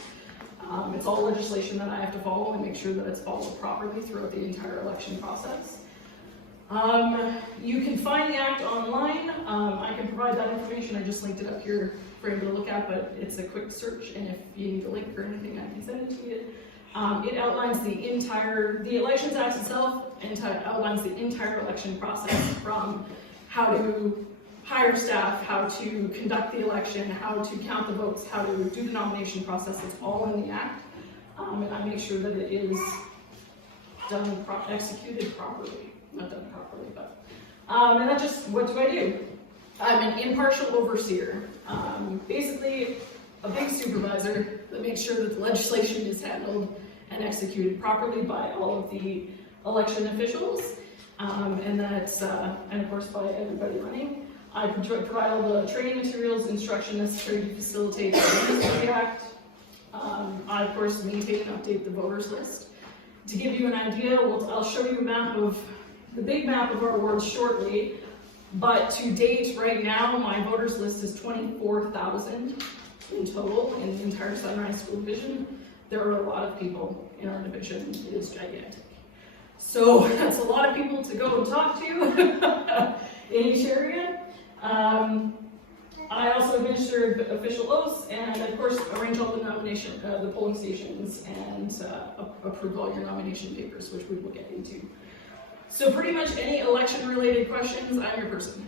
It's all legislation that I have to follow and make sure that it's followed properly throughout the entire election process. You can find the act online. I can provide that information. I just linked it up here for you to look at, but it's a quick search, and if you need a link or anything, I can send it to you. It outlines the Elections Act itself outlines the entire election process, from how to hire staff, how to conduct the election, how to count the votes, how to do the nomination process. It's all in the act, and I make sure that it is executed properly. Not done properly, but and that's just, what do I do? I'm an impartial overseer, basically a big supervisor that makes sure that the legislation is handled and executed properly by all of the election officials, and that's and of course by everybody running. I provide all the training materials, instruction necessary to facilitate the use of the act. I of course maintain and update the voters list. To give you an idea, I'll show you the big map of our wards shortly, but to date, right now, my voters list is 24,000 in total in the entire Sunrise School Division. There are a lot of people in our division. It is gigantic. So that's a lot of people to go and talk to in each area. I also administer official oaths and, of course, arrange all the the polling stations and approve all your nomination papers, which we will get into. So pretty much any election-related questions, I'm your person.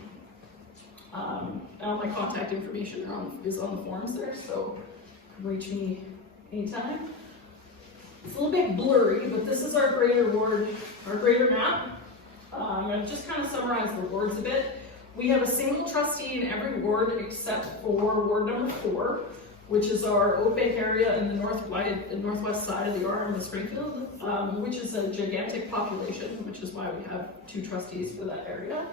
All my contact information is on the forms there, so you can reach me anytime. It's a little bit blurry, but this is our greater ward, our greater map. And just kind of summarize the wards a bit. We have a single trustee in every ward except for ward number 4, which is our opaque area in the northwest side of the RM of Springfield, which is a gigantic population, which is why we have 2 trustees for that area.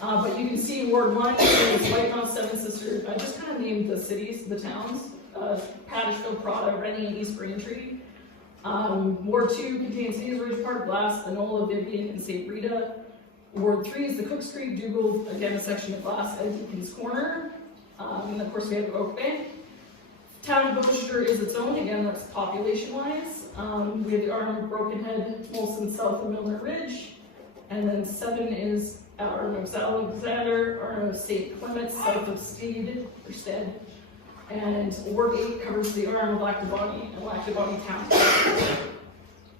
But you can see Ward 1 is White Mountain, Seven Sisters. I just kind of named the cities, the towns, Pattishville, Prada, Rennie, and East Braintree. Ward 2 contains Hazelridge Park, Glass, Enola, Vivian, and St. Rita. Ward 3 is the Cooks Creek, Dougal, again a section of Glass, and Deacon's Corner. And of course we have Oak Bank. Town of Beausejour is its own, again that's population-wise. We have the RM of Broken Head, Molson South of Milner Ridge. And then 7 is RM of Alexander, RM of St. Clement, south of Stead. And Ward 8 covers the RM of Lactabonny and Lactabonny Town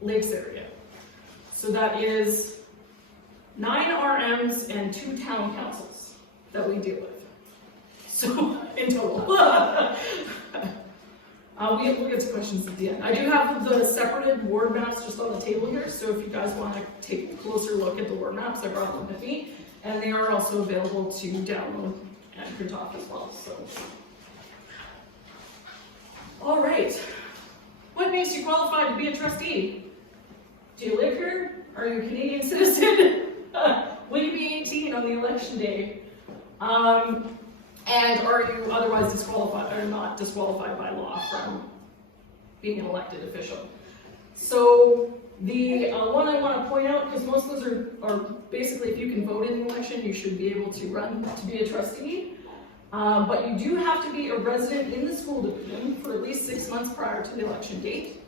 Lakes area. So that is 9 RMs and 2 town councils that we deal with. So, in total. We'll get to questions at the end. I do have the separated ward maps just on the table here, so if you guys want to take a closer look at the ward maps, I brought them with me, and they are also available to download and print off as well. So, all right. What makes you qualified to be a trustee? Do you live here? Are you a Canadian citizen? Will you be 18 on the election day? And are you otherwise disqualified or not disqualified by law from being an elected official? So the one I want to point out, because most of those are basically if you can vote in the election, you should be able to run to be a trustee. But you do have to be a resident in the school division for at least 6 months prior to the election date.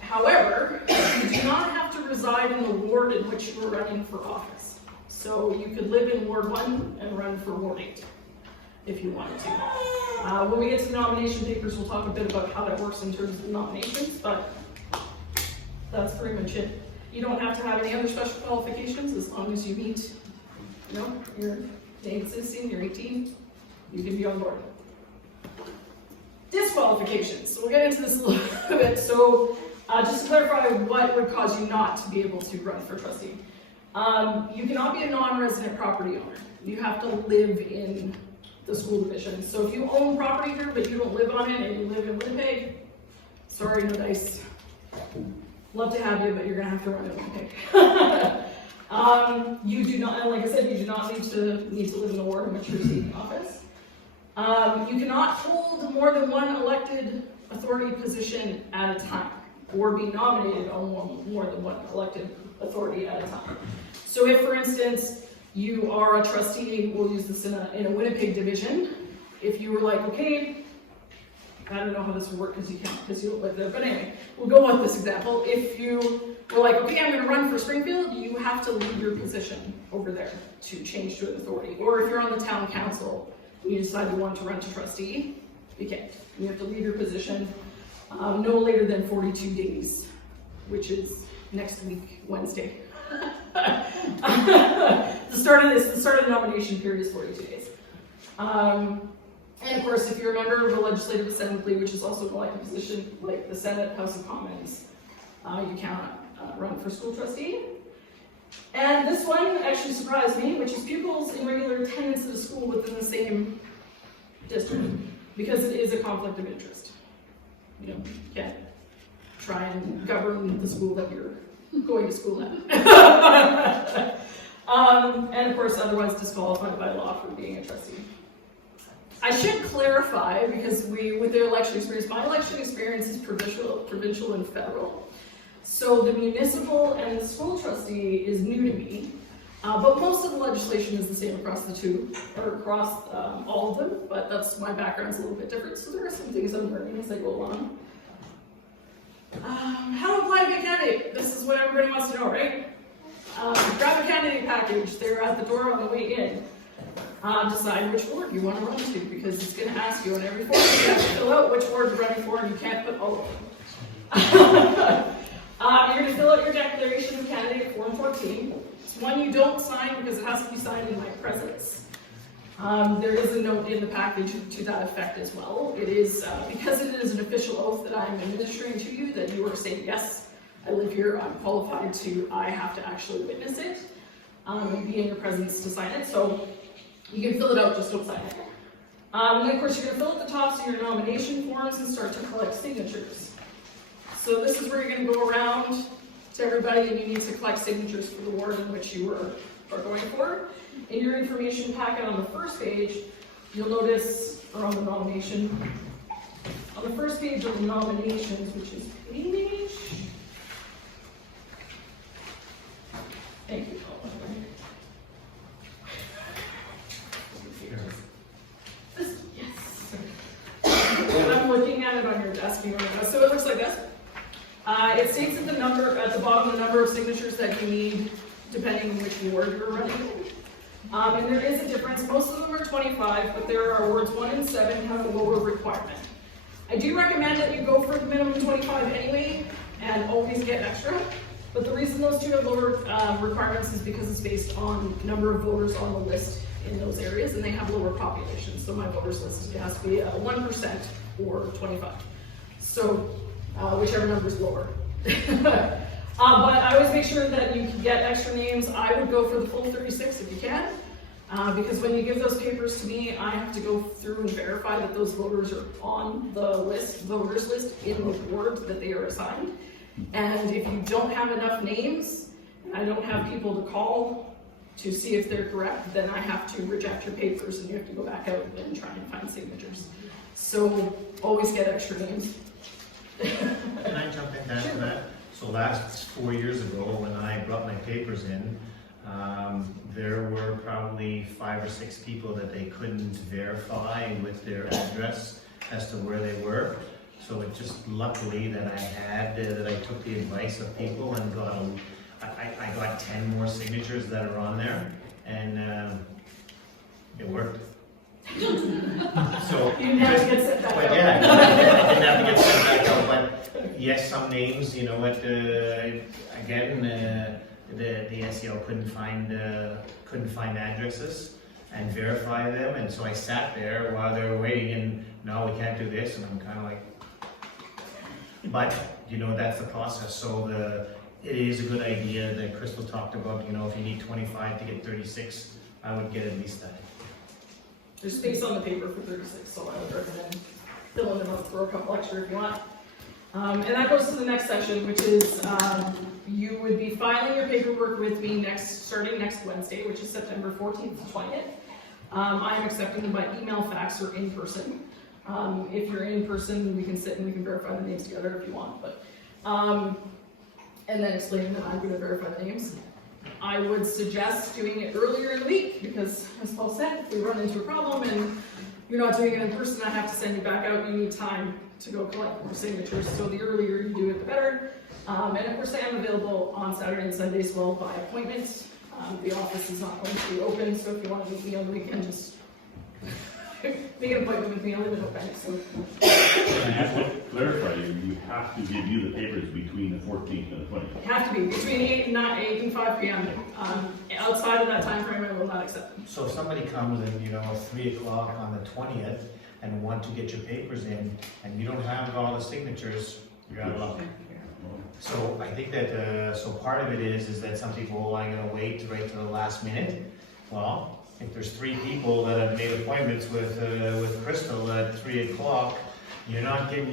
However, you do not have to reside in the ward in which you are running for office. So you could live in Ward 1 and run for Ward 8 if you wanted to. When we get to the nomination papers, we'll talk a bit about how that works in terms of nominations, but that's pretty much it. You don't have to have any other special qualifications as long as you meet, you're a Canadian citizen, you're 18, you can be on board. Disqualifications. So we'll get into this a little bit. So just to clarify what would cause you not to be able to run for trustee. You cannot be a non-resident property owner. You have to live in the school division. So if you own property here but you don't live on it and you live in Winnipeg, sorry, no dice. Love to have you, but you're gonna have to run it, okay? You do not, and like I said, you do not need to live in the ward of mature seating office. You cannot hold more than one elected authority position at a time, or be nominated on more than one elected authority at a time. So if, for instance, you are a trustee, we'll use this in a Winnipeg division, if you were like, okay, I don't know how this will work because you don't live there, but anyway, we'll go with this example. If you were like, okay, I'm gonna run for Springfield, you have to leave your position over there to change to an authority. Or if you're on the town council, and you decide you want to run to trustee, you can't. You have to leave your position no later than 42 days, which is next week, Wednesday. The start of the nomination period is 42 days. And of course, if you're a member of the Legislative Assembly, which is also an elected position like the Senate, House of Commons, you cannot run for school trustee. And this one actually surprised me, which is pupils in regular attendance at a school within the same district, because it is a conflict of interest. You can't try and govern the school that you're going to school at. And of course, otherwise disqualified by law for being a trustee. I should clarify, because with their election experience, my election experience is provincial and federal. So the municipal and the school trustee is new to me, but most of the legislation is the same across the two, or across all of them, but that's, my background's a little bit different, so there are some things I'm learning as I go along. How to apply to be a candidate? This is what everybody wants to know, right? Grab a candidate package, they're at the door on the way in. Decide which ward you want to run to, because it's going to ask you on every form, you have to fill out which ward you're running for, and you can't put all of them. You're going to fill out your declaration of candidate, form 14. It's one you don't sign because it has to be signed in my presence. There is a note in the package to that effect as well. It is, because it is an official oath that I'm administering to you, that you are saying, yes, I live here, I'm qualified to, I have to actually witness it, and be in your presence to sign it. So you can fill it out, just don't sign it. And then of course you're going to fill out the tops of your nomination forms and start to collect signatures. So this is where you're going to go around to everybody, and you need to collect signatures for the ward in which you are going for. In your information packet on the first page, you'll notice, or on the nomination, on the first page of the nominations, which is page, thank you. I'm looking at it on your desk right now. So it looks like this. It states at the bottom the number of signatures that you need, depending on which ward you're running. And there is a difference. Most of them are 25, but there are wards 1 and 7 have a lower requirement. I do recommend that you go for the minimum 25 anyway, and always get extra. But the reason those two have lower requirements is because it's based on number of voters on the list in those areas, and they have lower populations. So my voters list, it has to be 1% or 25. So whichever number is lower. But I always make sure that you can get extra names. I would go for the full 36 if you can, because when you give those papers to me, I have to go through and verify that those voters are on the voters list in the ward that they are assigned. And if you don't have enough names, I don't have people to call to see if they're correct, then I have to reject your papers and you have to go back out and try and find signatures. So always get extra names. Can I jump in after that? So last 4 years ago, when I brought my papers in, there were probably 5 or 6 people that they couldn't verify with their address as to where they were. So it just luckily that I had, that I took the advice of people and I got 10 more signatures that are on there, and it worked. So, You didn't have to get sent back but out. yeah, I didn't have to get sent back out, but yes, some names, you know what, again, the SEL couldn't find addresses and verify them, and so I sat there while they were waiting, and no, we can't do this, and I'm kind of like, but, you know, that's the process. So it is a good idea that Crystal talked about, you know, if you need 25 to get 36, I would get at least that. There's space on the paper for 36, so I would recommend filling them up for a couple extra if you want. And that goes to the next session, which is, you would be filing your paperwork with me starting next Wednesday, which is September 14th to 20th. I am accepting them by email, fax, or in person. If you're in person, we can sit and we can verify the names together if you want, but, and then explaining that I'm gonna verify the names. I would suggest doing it earlier in the week, because as Paul said, if we run into a problem and you're not doing it in person, I have to send you back out, you need time to go collect more signatures, so the earlier you do it, the better. And of course, I am available on Saturday and Sunday as well by appointment. The office is not going to be open, so if you want to meet me on the weekend, just make an appointment with me, I'll leave it open. So. And just to clarify, you have to give you the papers between the 14th and the 20th. It have to be between 8 and 5 p.m. Outside of that time frame, I will not accept them. So if somebody comes and, 3 o'clock on the 20th and want to get your papers in, and you don't have all the signatures, you're out of luck. So I think that, so part of it is that some people are gonna wait right to the last minute. Well, if there's 3 people that have made appointments with Crystal at 3 o'clock, you're not getting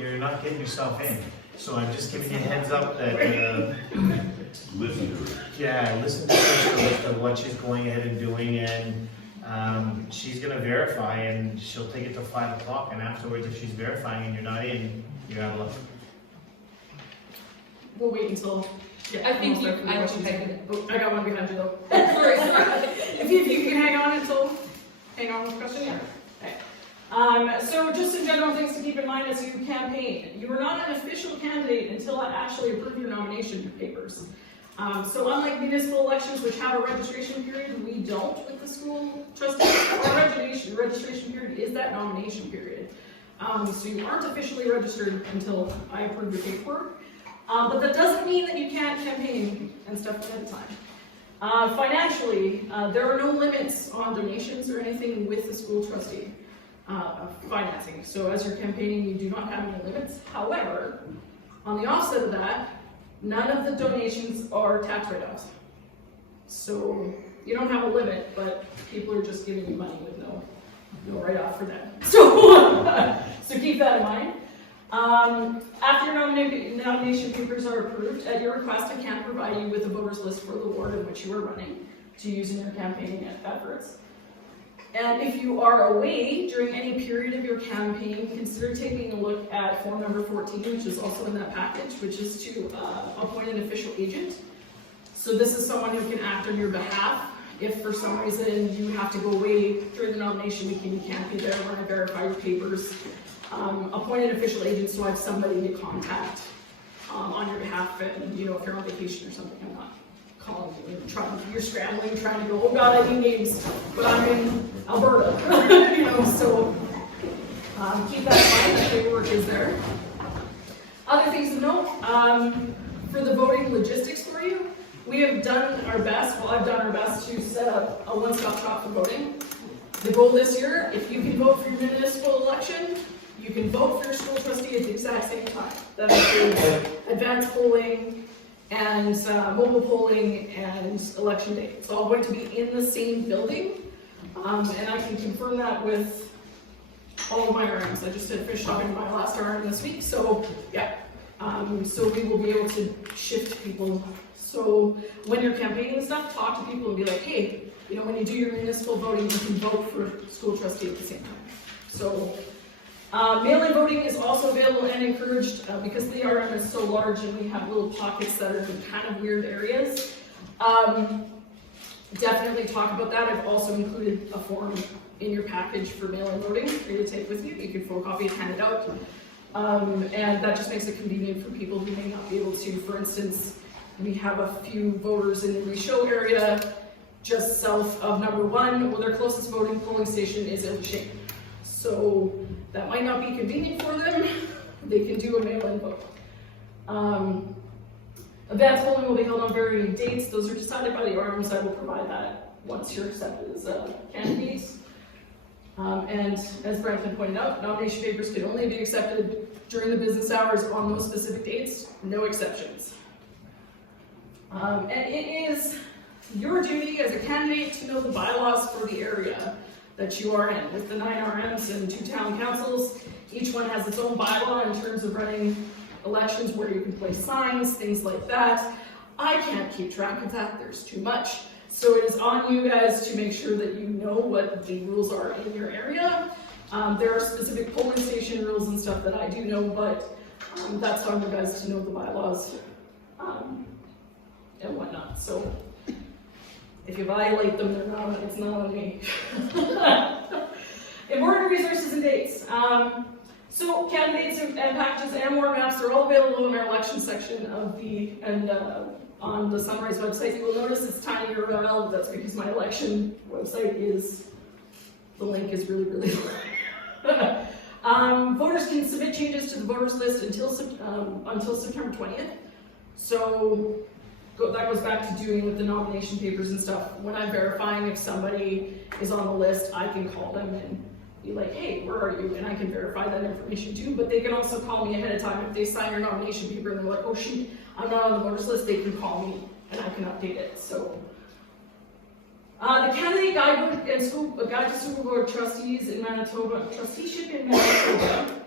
yourself in. So I'm just giving you a heads up that, Listen to her. yeah, listen to Crystal as to what she's going ahead and doing, and she's gonna verify, and she'll take it till 5 o'clock, and afterwards, if she's verifying and you're not in, you're out of luck. We'll wait until. Yeah, I think almost you, after the I questions. don't Oh, I got one behind you though. Sorry. If you can hang on with the question, yeah. Okay. So just some general things to keep in mind as you campaign. You are not an official candidate until I actually approve your nomination papers. So unlike municipal elections, which have a registration period, we don't with the school trustees. Our registration period is that nomination period. So you aren't officially registered until I approve your paperwork. But that doesn't mean that you can't campaign and stuff ahead of time. Financially, there are no limits on donations or anything with the school trustee financing. So as you're campaigning, you do not have any limits. However, on the offset of that, none of the donations are tax write-offs. So you don't have a limit, but people are just giving you money with no write-off for them. So keep that in mind. After your nomination papers are approved, at your request, I can provide you with a voters list for the ward in which you are running to use in your campaigning efforts. And if you are away during any period of your campaign, consider taking a look at form number 14, which is also in that package, which is to appoint an official agent. So this is someone who can act on your behalf. If for some reason you have to go away during the nomination week and you can't be there when I verify your papers, appoint an official agent so I have somebody to contact on your behalf. And if you're on vacation or something, I'm not calling you and you're scrambling, trying to go, oh God, I need names, but I'm in Alberta. So keep that in mind, that paperwork is there. Other things to note, for the voting logistics for you, we have done our best, I've done our best to set up a one-stop shop for voting. The goal this year, if you can vote for your municipal election, you can vote for your school trustee at the exact same time. That includes advanced polling and mobile polling and election day. It's all going to be in the same building, and I can confirm that with all of my RMs. I just finished talking to my last RM this week, so yeah. So we will be able to shift people. So when you're campaigning and stuff, talk to people and be like, hey, when you do your municipal voting, you can vote for school trustee at the same time. So mail-in voting is also available and encouraged because the RM is so large and we have little pockets that are in kind of weird areas. Definitely talk about that. I've also included a form in your package for mail-in voting for you to take with you. You can photocopy it, hand it out. And that just makes it convenient for people who may not be able to. For instance, we have a few voters in the Richaud area just south of number 1, where their closest polling station is in Shane. So that might not be convenient for them. They can do a mail-in vote. Advanced polling will be held on varying dates. Those are decided by the RMs. I will provide that once you're accepted as candidates. And as Brent had pointed out, nomination papers can only be accepted during the business hours on those specific dates, no exceptions. And it is your duty as a candidate to know the bylaws for the area that you are in. With the 9 RMs and 2 town councils, each one has its own bylaw in terms of running elections where you can place signs, things like that. I can't keep track of that, there's too much. So it is on you guys to make sure that you know what the rules are in your area. There are specific polling station rules and stuff that I do know, but that's on you guys to know the bylaws and whatnot. So if you violate them, it's not on me. Important resources and dates. So candidates and packages and more maps are all available in our election section of on the Sunrise website. You will notice it's tiny URL. That's because my election website the link is really, really low. Voters can submit changes to the voters list until September 20th. So that goes back to doing with the nomination papers and stuff. When I'm verifying if somebody is on the list, I can call them and be like, hey, where are you? And I can verify that information too, but they can also call me ahead of time. If they sign your nomination paper and they're like, oh shoot, I'm not on the voters list, they can call me and I can update it. So the candidate guidebook and guide to school board trustees in Manitoba, trusteeship in Manitoba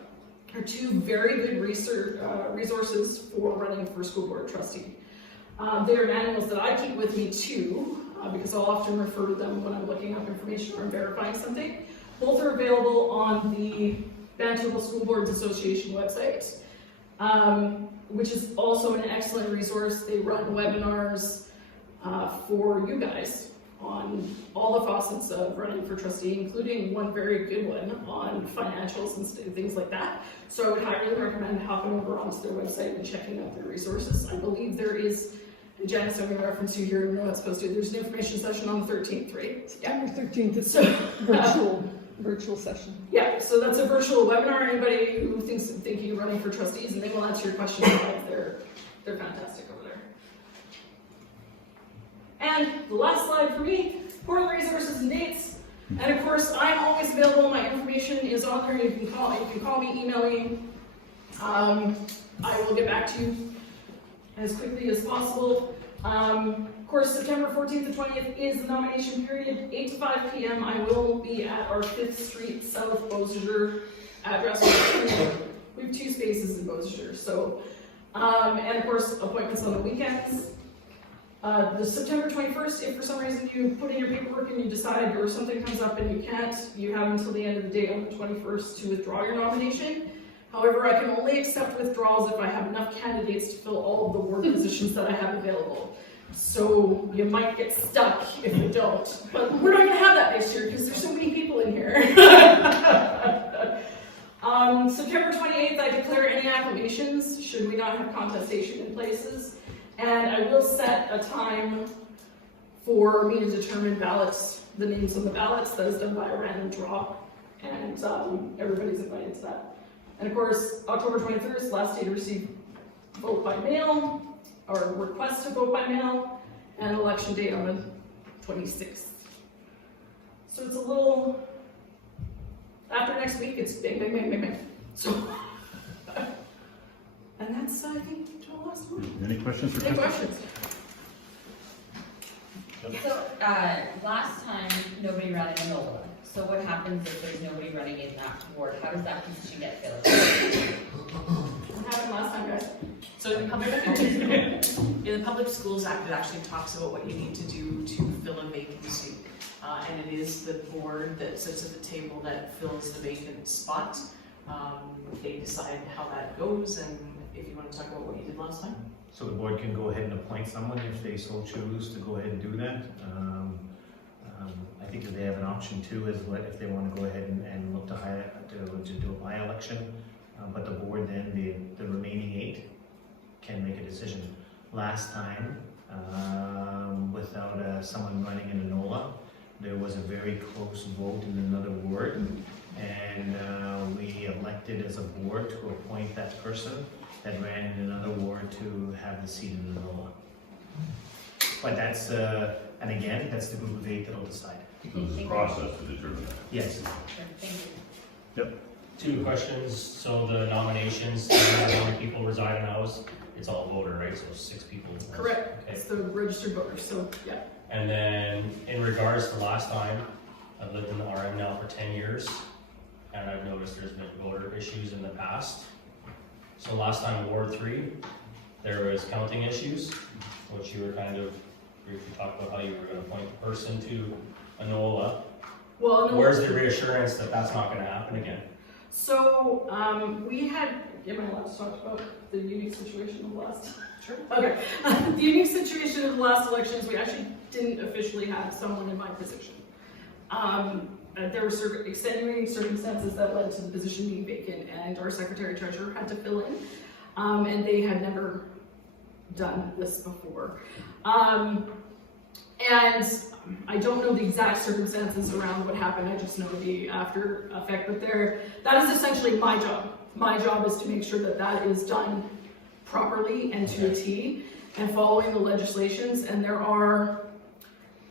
are two very good resources for running for school board trustee. They are manuals that I keep with me too, because I'll often refer to them when I'm looking up information or I'm verifying something. Both are available on the Manitoba School Boards Association website, which is also an excellent resource. They run webinars for you guys on all the facets of running for trustee, including one very good one on financials and things like that. So I would highly recommend hopping over onto their website and checking out their resources. I believe there is, and Janice, I'm going to reference you here, I know it's supposed to, there's an information session on the 13th, right? September 13th, it's virtual session. Yeah, so that's a virtual webinar. Anybody who thinks of running for trustees, and they will answer your questions live. They're fantastic over there. And the last slide for me, important resources and dates. And of course, I'm always available. My information is on there. You can call me, email me. I will get back to you as quickly as possible. Of course, September 14th to 20th is the nomination period, 8 to 5 p.m. I will be at our 5th Street South Beausejour address. We have 2 spaces in Beausejour. So, and of course, appointments on the weekends. The September 21st, if for some reason you put in your paperwork and you decide or something comes up and you can't, you have until the end of the day on the 21st to withdraw your nomination. However, I can only accept withdrawals if I have enough candidates to fill all of the board positions that I have available. So you might get stuck if you don't. But we're not going to have that next year because there's so many people in here. September 28th, I declare any acclamations should we not have contestation in places. And I will set a time for me to determine the names on the ballots. That is done by a random draw. And everybody's invited to that. And of course, October 23rd, last day to receive vote by mail, or request to vote by mail, and election date on the 26th. So it's a little, after next week, it's bang, bang, bang, bang, bang. So, and that's, I think, the last one. Any questions for Any questions? So, last time, nobody ran in Manitoba. So what happens if there's nobody running in that ward? How does that position get filled? What happened last time, guys? So in the Public Schools Act, it actually talks about what you need to do to fill a vacancy. And it is the board that sits at the table that fills the vacant spot. They decide how that goes, and if you want to talk about what you did last time. So the board can go ahead and appoint someone if they so choose to go ahead and do that. I think that they have an option too, is what if they want to go ahead and look to do a by-election. But the board then, the remaining 8 can make a decision. Last time, without someone running in a NOLA, there was a very close vote in another ward, and we elected as a board to appoint that person that ran in another ward to have the seat in the NOLA. But that's, and again, that's the group of 8 that'll decide. So there's a process to determine that. Yes. Thank you. Yep. 2 questions. So the nominations, how many people reside in a house? It's all voter, right? So 6 people. Correct. Okay. It's the registered voters, so yeah. And then in regards to last time, I've lived in the RM now for 10 years, and I've noticed there's been voter issues in the past. So last time Ward 3, there was counting issues, which you were kind of briefly talked about how you were going to appoint the person to Enola. Well, no, Where's the reassurance that that's not going to happen again? so, we had, am I allowed to talk about the unique situation of the last? Sure. Okay, the unique situation of the last elections, we actually didn't officially have someone in my position. There were extenuating circumstances that led to the position being vacant, and our secretary treasurer had to fill in, and they had never done this before. And I don't know the exact circumstances around what happened, I just know the after effect, but that is essentially my job. My job is to make sure that that is done properly and to a T, and following the legislations, and there are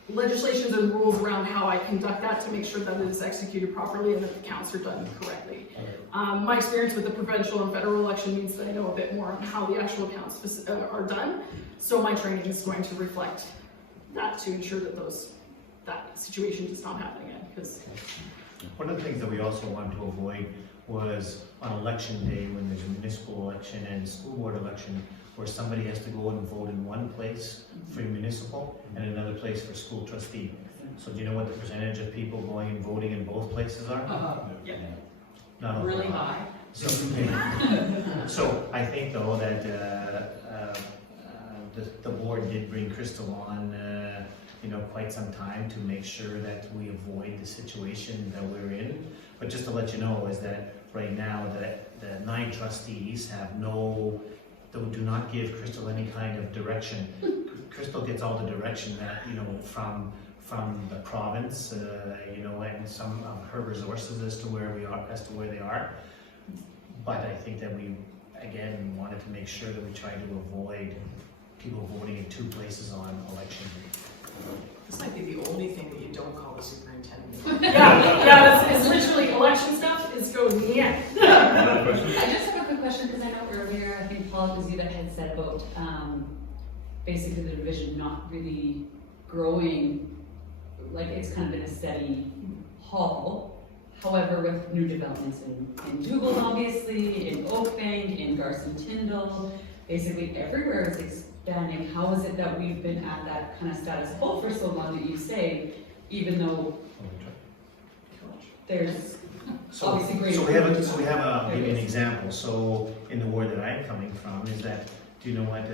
legislations and rules around how I conduct that to make sure that it is executed properly and that the counts are done correctly. My experience with the provincial and federal election means that I know a bit more on how the actual counts are done, so my training is going to reflect that to ensure that that situation does not happen again. Because one of the things that we also wanted to avoid was on election day, when there's a municipal election and school board election, where somebody has to go and vote in one place for municipal and another place for school trustee. So do you know what the percentage of people going and voting in both places are? yeah. Not a whole Really lot. high. So I think though that the board did bring Crystal on, quite some time to make sure that we avoid the situation that we're in. But just to let you know is that right now the 9 trustees do not give Crystal any kind of direction. Crystal gets all the direction that, from the province, and some of her resources as to where they are. But I think that we, again, wanted to make sure that we try to avoid people voting in 2 places on election day. This might be the only thing that you don't call the superintendent. yeah, it's literally election stuff, it goes in the end. I just have a quick question, because I know earlier, I think Paul Gazuda had said about basically the division not really growing, like it's kind of been a steady haul. However, with new developments in Dougal, obviously, in Oakbank, in Garson Tyndall, basically everywhere is expanding. How is it that we've been at that kind of status quo for so long that you say, even though there's obviously great. So we have I'll give you an example. So in the ward that I'm coming from is that, do you know what,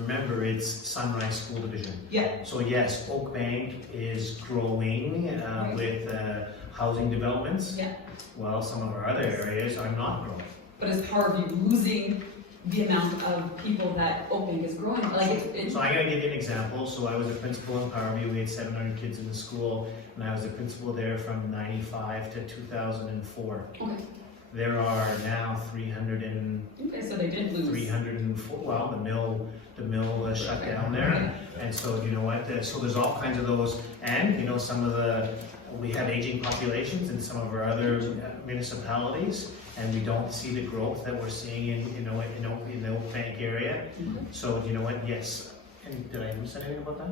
remember it's Sunrise School Division. Yeah. So yes, Oakbank is growing with housing developments. Yeah. Well, some of our other areas are not growing. But is Harvey losing the amount of people that Oakbank is growing? So I'm going to give you an example. So I was a principal in Harvey. We had 700 kids in the school, and I was a principal there from 95 to 2004. Okay. There are now 300 and Okay, so they did lose. 304. Well, the mill shut down there, and so you know what? So there's all kinds of those, and we have aging populations in some of our other municipalities, and we don't see the growth that we're seeing in the Oakbank area. Mm-hmm. So you know what? Yes. And did I miss anything about that?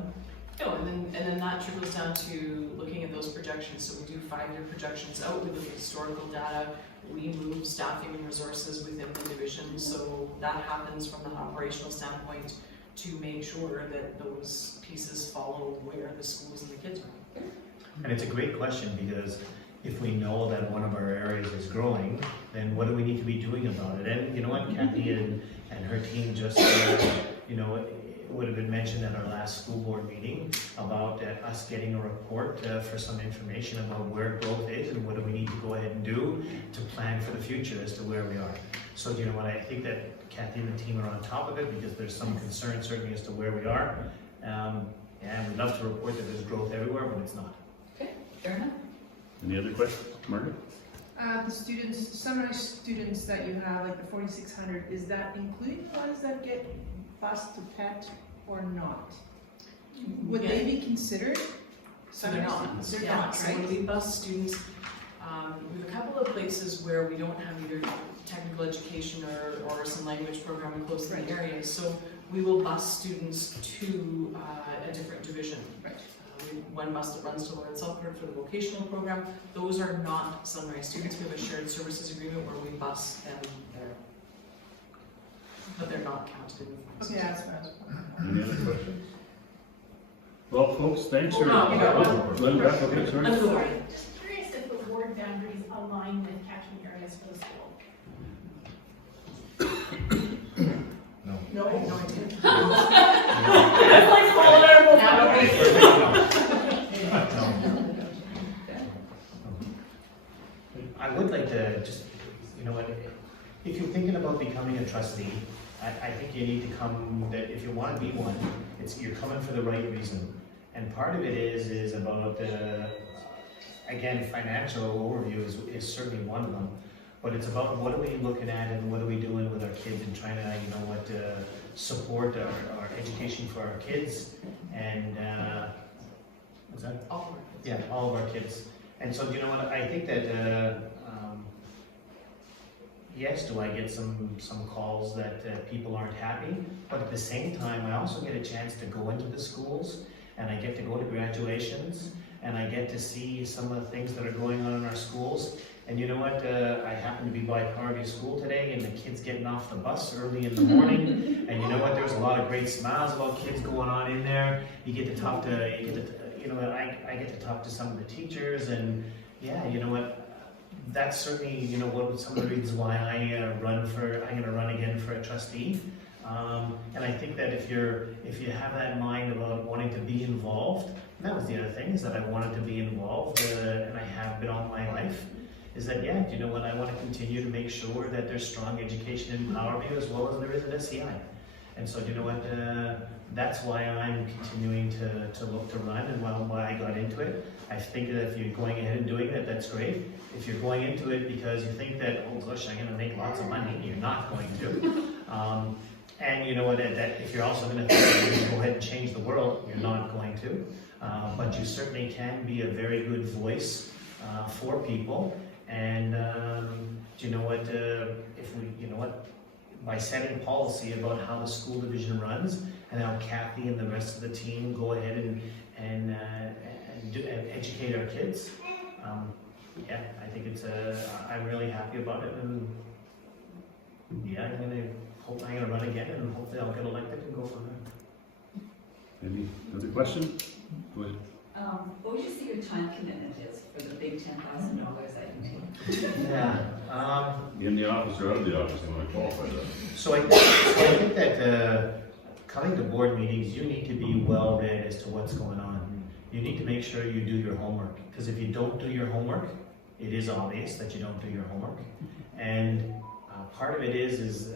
No, and then that trickles down to looking at those projections. So we do 5-year projections out, we look at historical data, we move staffing and resources within the division. So that happens from an operational standpoint to make sure that those pieces follow where the schools and the kids are. And it's a great question, because if we know that one of our areas is growing, then what do we need to be doing about it? And you know what, Kathy and her team just, it would have been mentioned at our last school board meeting about us getting a report for some information about where growth is and what do we need to go ahead and do to plan for the future as to where we are. So you know what, I think that Kathy and the team are on top of it, because there's some concern certainly as to where we are. And we'd love to report that there's growth everywhere, but it's not. Okay, fair enough. Any other questions, Margaret? The Sunrise students that you have, like the 4,600, is that including the ones that get bused to PET or not? Would they be considered? So they're not. They're Yeah, not, so right? when we bus students, we have a couple of places where we don't have either technical education or some language programming close to the area. So we will bus students to a different division. Right. One bus that runs to Lawrence Selkirk for the vocational program. Those are not Sunrise students. We have a shared services agreement where we bus them there. but they're not counted in the points. Okay, that's fine. Any other questions? Well, folks, thanks for. No, you got one. Glenn, back, okay, sorry. Let's go. Sorry, just curious if the ward boundaries align with catchment areas for the school. No, no, I didn't. That's like calling I would like to just, you know what, if you're thinking about becoming a trustee, I think you need to come, that if you want to be one, you're coming for the right reason. And part of it is about, again, financial overview is certainly one of them. But it's about what are we looking at and what are we doing with our kids and trying to, you know what, support our education for our kids. And, what's that? All of our kids. Yeah, all of our kids. And so, you know what, I think that, yes, do I get some calls that people aren't happy, but at the same time, I also get a chance to go into the schools, and I get to go to graduations, and I get to see some of the things that are going on in our schools. And you know what, I happen to be by Carvey School today, and the kids getting off the bus early in the morning, and you know what, there's a lot of great smiles about kids going on in there. You get to talk to, I get to talk to some of the teachers, and yeah, you know what, that's certainly, you know, what some of the reasons why I'm going to run again for a trustee. And I think that if you have that mind about wanting to be involved, and that was the other thing, is that I wanted to be involved, and I have been all my life, is that, yeah, you know what, I want to continue to make sure that there's strong education in Power View as well as there is at SCI. And so, you know what, that's why I'm continuing to look to run, and why I got into it. I think that if you're going ahead and doing it, that's great. If you're going into it because you think that, oh gosh, I'm going to make lots of money, you're not going to. And you know what, that if you're also going to think that you're going to go ahead and change the world, you're not going to. But you certainly can be a very good voice for people. And you know what, by setting policy about how the school division runs, and how Kathy and the rest of the team go ahead and educate our kids. Yeah, I think I'm really happy about it, and yeah, I'm gonna run again, and hopefully I'll get elected and go from there. Any other question? Go ahead. What would you say your time commitment is for the big $10,000 that you make? Yeah. In the office or out of the office, I want to qualify that. So I think that coming to board meetings, you need to be well read as to what's going on. You need to make sure you do your homework, because if you don't do your homework, it is obvious that you don't do your homework. And part of it is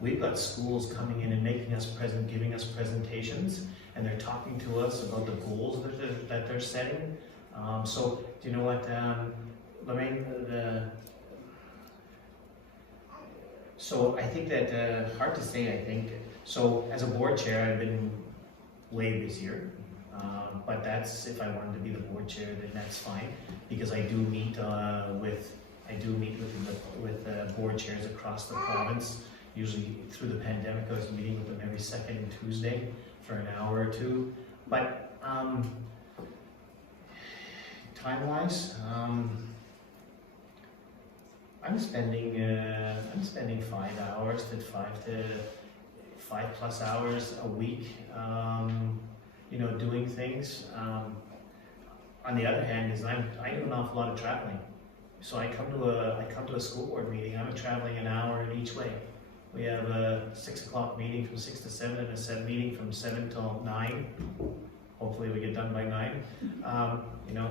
we've got schools coming in and giving us presentations, and they're talking to us about the goals that they're setting. So do you know what, Lorraine, so I think that, hard to say, I think. So as a board chair, I've been way busier. But that's, if I wanted to be the board chair, then that's fine, because I do meet with board chairs across the province. Usually through the pandemic, I was meeting with them every second Tuesday for an hour or two. But time-wise, I'm spending 5+ hours a week, doing things. On the other hand, I do an awful lot of traveling. So I come to a school board meeting. I'm traveling an hour in each way. We have a 6 o'clock meeting from 6 to 7, and a 7 meeting from 7 till 9. Hopefully we get done by 9.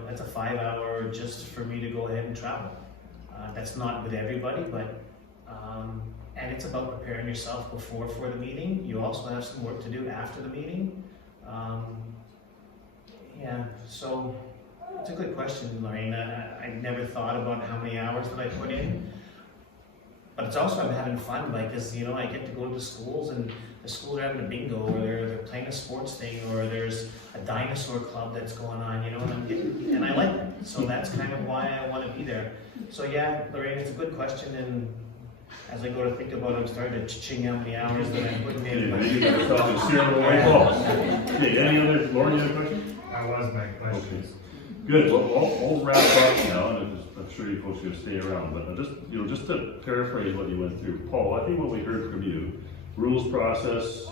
That's a 5-hour just for me to go ahead and travel. That's not with everybody, but and it's about preparing yourself before for the meeting. You also have some work to do after the meeting. So it's a good question, Lorraine. I never thought about how many hours that I put in, but it's also I'm having fun, because I get to go to the schools, and the schools are having a bingo, or they're playing a sports thing, or there's a dinosaur club that's going on, and I like it. So that's kind of why I want to be there. So yeah, Lorraine, it's a good question, and as I go to think about it, I'm starting to ching how many hours that I'm putting in. Okay, any other, Lauren, you have a question? That was my question. Okay. Good, well, I'll wrap up now, and I'm sure you folks are going to stay around, but just to paraphrase what you went through, Paul, I think what we heard from you rules process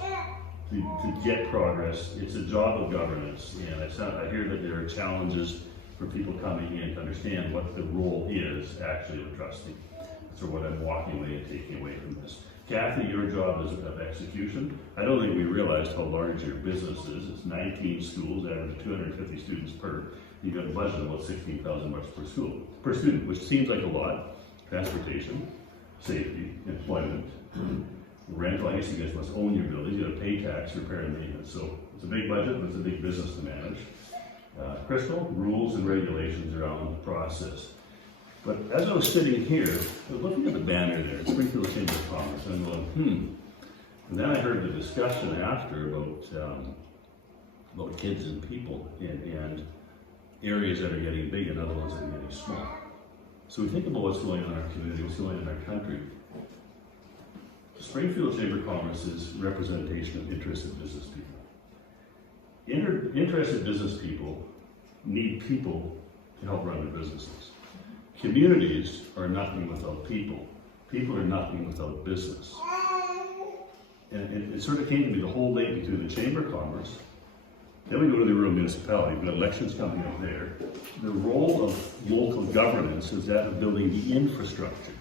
to get progress. It's a job of governance, and I hear that there are challenges for people coming in to understand what the role is actually of a trustee. So what I'm walking away and taking away from this. Kathy, your job is of execution. I don't think we realized how large your business is. It's 19 schools, average 250 students per. You've got a budget of about $16,000 per student, which seems like a lot. Transportation, safety, employment, rental. I guess you guys must own your buildings. You got to pay tax, repair, and maintenance. So it's a big budget, but it's a big business to manage. Crystal, rules and regulations around the process. But as I was sitting here, I was looking at the banner there, Springfield Chamber of Commerce, and I'm going, And then I heard the discussion after about kids and people and areas that are getting big and other ones that are getting small. So we think about what's going on in our community, what's going on in our country. Springfield Chamber of Commerce is representation of interested business people. Interested business people need people to help run their businesses. Communities are nothing without people. People are nothing without business. And it sort of came to me the whole link between the Chamber of Commerce, then we go to the rural municipality, we've got elections coming up there. The role of local governance is that of building the infrastructure,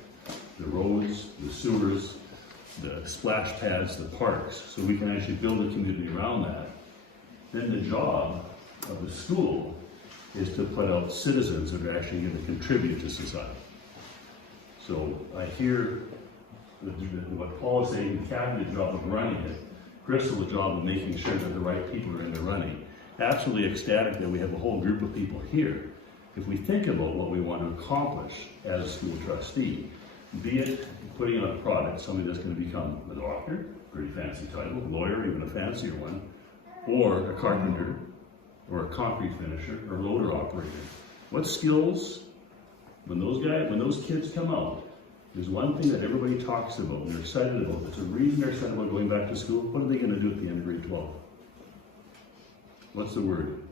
the roads, the sewers, the splash pads, the parks, so we can actually build a community around that. Then the job of the school is to put out citizens that are actually going to contribute to society. So I hear what Paul is saying, Kathy, the job of running it, Crystal, the job of making sure that the right people are in the running. Absolutely ecstatic that we have a whole group of people here. If we think about what we want to accomplish as a school trustee, be it putting out a product, somebody that's going to become a doctor, pretty fancy title, lawyer, even a fancier one, or a carpenter, or a concrete finisher, or loader operator. What skills, when those kids come out, there's one thing that everybody talks about and they're excited about. There's a reason they're excited about going back to school. What are they going to do at the end of grade 12? What's the word?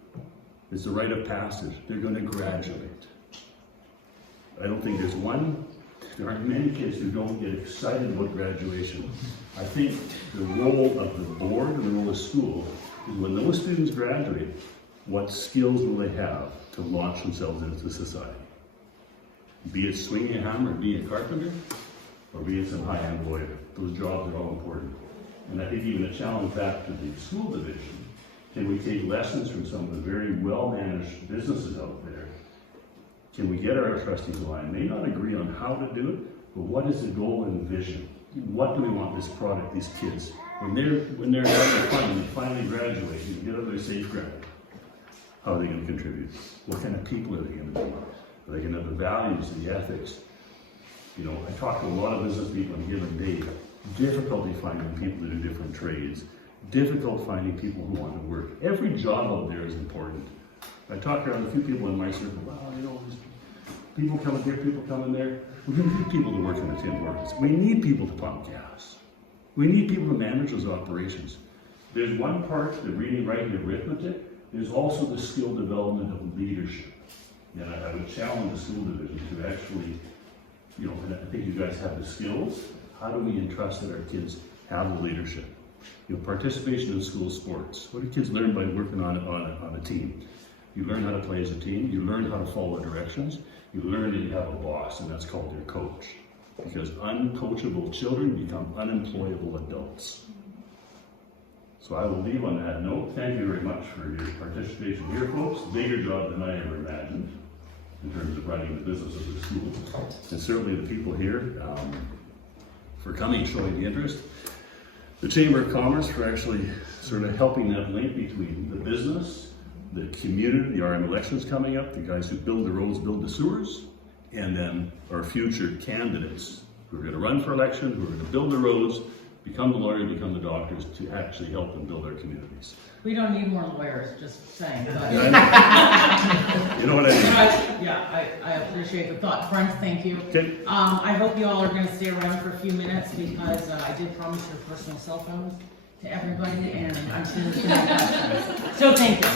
It's the rite of passage. They're going to graduate. I don't think there aren't many kids who don't get excited about graduation. I think the role of the board and the role of school is when those students graduate, what skills will they have to launch themselves into society? Be it swinging a hammer, be it a carpenter, or be it some high-end lawyer. Those jobs are all important. And I think even a challenge back to the school division, can we take lessons from some of the very well-managed businesses out there? Can we get our trustees aligned? May not agree on how to do it, but what is the goal and vision? What do we want this product, these kids, when they're having fun and they finally graduate and get out of their safe ground, how are they going to contribute? What kind of people are they going to be? Are they going to have the values and the ethics? You know, I talk to a lot of business people on a given day. Difficulty finding people to do different trades. Difficult finding people who want to work. Every job out there is important. I talk around a few people in my circle. Wow, you know, people coming here, people coming there. We need people to work in the tin works. We need people to pump gas. We need people to manage those operations. There's one part, the reading, writing, arithmetic. There's also the skill development of leadership. And I would challenge the school division to actually, you know, and I think you guys have the skills. How do we entrust that our kids have the leadership? You know, participation in school sports. What do kids learn by working on a team? You learn how to play as a team. You learn how to follow directions. You learn that you have a boss, and that's called your coach. Because uncoachable children become unemployable adults. So I will leave on that note. Thank you very much for your participation here, folks. Bigger job than I ever imagined in terms of running the business of the school. And certainly the people here for coming, showing the interest. The Chamber of Commerce for actually sort of helping that link between the business, the community, the RM elections coming up, the guys who build the roads, build the sewers, and then our future candidates who are going to run for election, who are going to build the roads, become the lawyers, become the doctors to actually help them build our communities. We don't need more lawyers, just saying. But Yeah, I know. You know what I mean? Yeah, I appreciate the thought. Brent, thank you. Okay. I hope you all are going to stay around for a few minutes because I did promise your personal cell phones to everybody and I'm still going to So thank you.